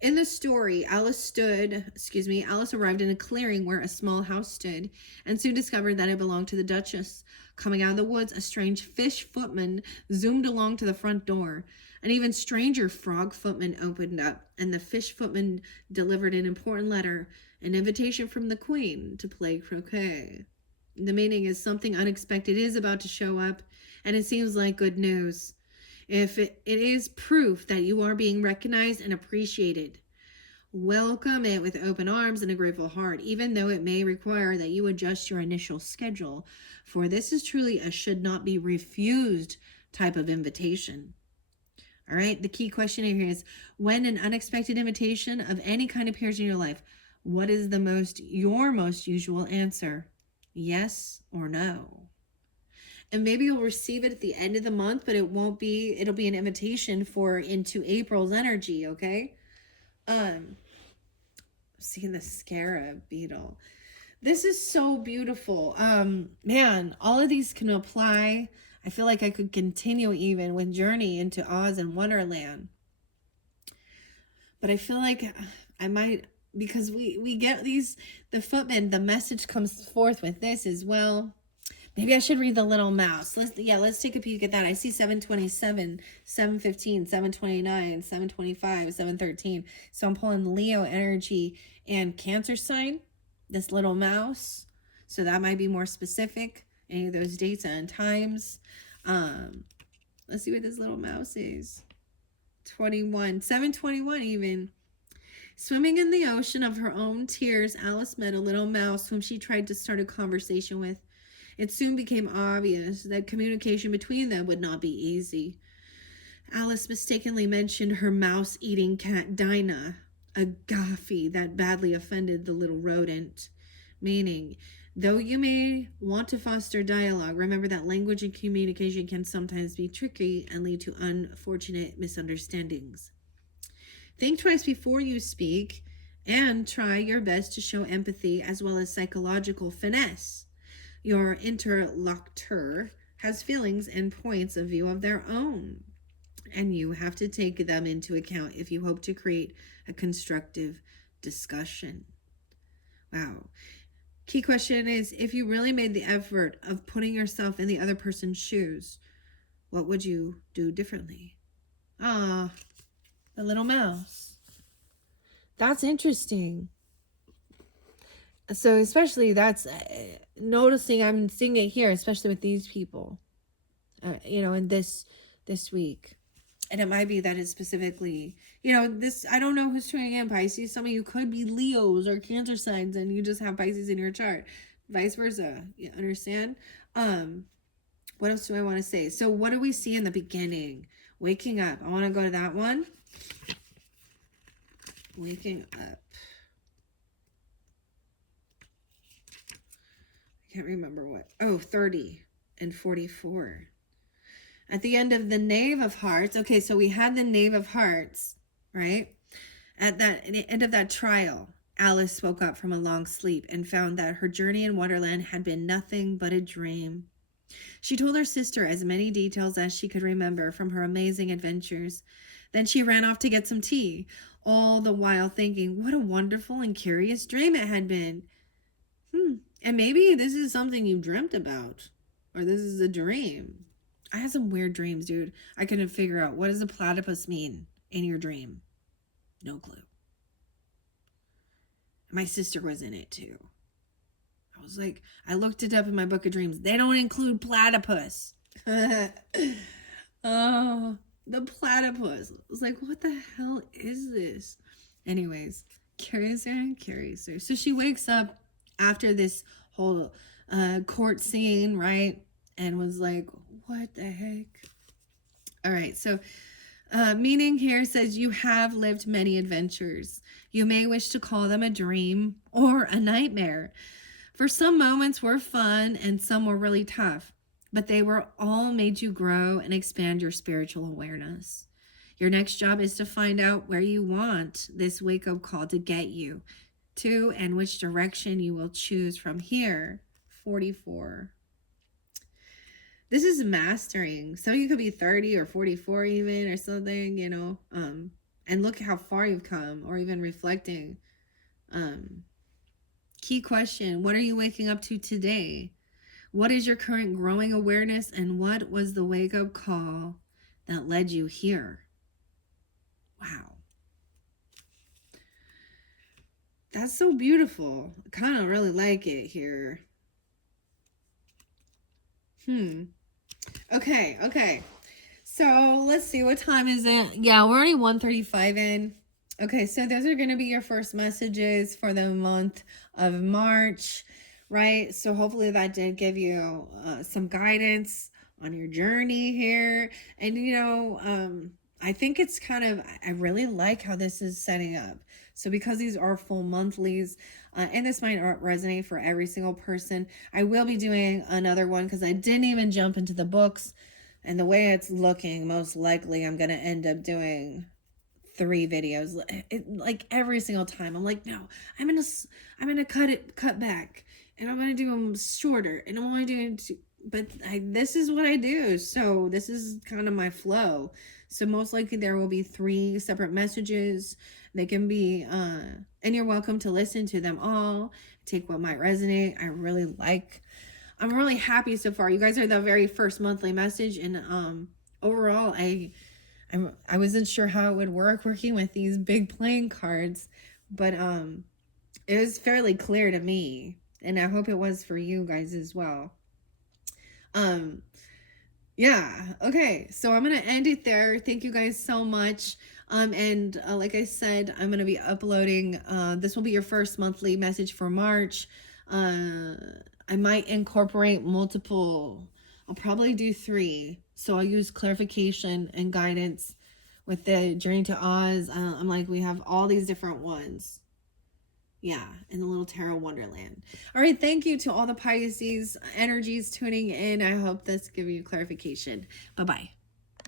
In the story, Alice arrived in a clearing where a small house stood and soon discovered that it belonged to the Duchess. Coming out of the woods, a strange fish footman zoomed along to the front door. An even stranger frog footman opened up, and the fish footman delivered an important letter, an invitation from the Queen to play croquet. The meaning is something unexpected is about to show up, and it seems like good news. If it is proof that you are being recognized and appreciated, welcome it with open arms and a grateful heart, even though it may require that you adjust your initial schedule, for this is truly a should not be refused type of invitation. All right, the key question here is, when an unexpected invitation of any kind appears in your life, what is your most usual answer? Yes or no? And maybe you'll receive it at the end of the month, but it'll be an invitation for into April's energy, okay? Seeing the scarab beetle. This is so beautiful. Man, all of these can apply. I feel like I could continue even with Journey into Oz and Wonderland. But I feel like I might, because we get the footman, the message comes forth with this as well. Maybe I should read the little mouse. Let's take a peek at that. I see 727, 715, 729, 725, 713. So I'm pulling Leo energy and Cancer sign, this little mouse. So that might be more specific, any of those dates and times. Let's see what this little mouse is. 21, 721 even. Swimming in the ocean of her own tears, Alice met a little mouse whom she tried to start a conversation with. It soon became obvious that communication between them would not be easy. Alice mistakenly mentioned her mouse-eating cat Dinah, a goffy that badly offended the little rodent, meaning, though you may want to foster dialogue, remember that language and communication can sometimes be tricky and lead to unfortunate misunderstandings. Think twice before you speak and try your best to show empathy as well as psychological finesse. Your interlocutor has feelings and points of view of their own, and you have to take them into account if you hope to create a constructive discussion. Wow. Key question is, if you really made the effort of putting yourself in the other person's shoes, what would you do differently? Ah, the little mouse. That's interesting. So especially that's noticing, I'm seeing it here, especially with these people, in this week. And it might be that it's specifically, this, I don't know who's tuning in, Pisces. Some of you could be Leos or Cancer signs and you just have Pisces in your chart. Vice versa. You understand? What else do I want to say? So what do we see in the beginning? Waking up. I want to go to that one. Waking up. Can't remember what. Oh, 30 and 44. At the end of the Knave of Hearts. Okay, so we had the Knave of Hearts, right? At the end of that trial, Alice woke up from a long sleep and found that her journey in Wonderland had been nothing but a dream. She told her sister as many details as she could remember from her amazing adventures. Then she ran off to get some tea, all the while thinking what a wonderful and curious dream it had been. And maybe this is something you dreamt about, or this is a dream. I had some weird dreams, dude. I couldn't figure out, what does a platypus mean in your dream? No clue. My sister was in it too. I was like, I looked it up in my book of dreams. They don't include platypus. Oh, the platypus. I was like, what the hell is this? Anyways, curiouser and curiouser. So she wakes up after this whole court scene, right? And was like, what the heck? All right, so Meaning here says you have lived many adventures. You may wish to call them a dream or a nightmare. For some moments were fun and some were really tough, but they were all made you grow and expand your spiritual awareness. Your next job is to find out where you want this wake-up call to get you to and which direction you will choose from here. 44. This is mastering. Some of you could be 30 or 44 even or something, you know. And look how far you've come, or even reflecting. Key question, what are you waking up to today? What is your current growing awareness, and what was the wake-up call that led you here? Wow. That's so beautiful. I kind of really like it here. Okay. So let's see, what time is it? Yeah, we're already 1:35 in. Okay, so those are going to be your first messages for the month of March, right? So hopefully that did give you some guidance on your journey here. And, you know, I think it's kind of, I really like how this is setting up. So because these are full monthlies, and this might not resonate for every single person, I will be doing another one because I didn't even jump into the books. And the way it's looking, most likely I'm going to end up doing 3 videos. Like every single time I'm like, no, I'm gonna cut back, and I'm gonna do them shorter, and I'm only doing 2. But this is what I do, so this is kind of my flow. So most likely there will be 3 separate messages. They can be and you're welcome to listen to them all, take what might resonate. I'm really happy so far. You guys are the very first monthly message, and overall I wasn't sure how it would work working with these big playing cards, but it was fairly clear to me, and I hope it was for you guys as well. Yeah, okay, so I'm gonna end it there. Thank you guys so much. And like I said, I'm gonna be uploading, this will be your first monthly message for March. I might incorporate multiple. I'll probably do 3. So I'll use clarification and guidance with the Journey to Oz. I'm like, we have all these different ones. Yeah, in the little tarot Wonderland. All right, thank you to all the Pisces energies tuning in. I hope this gives you clarification. Bye-bye.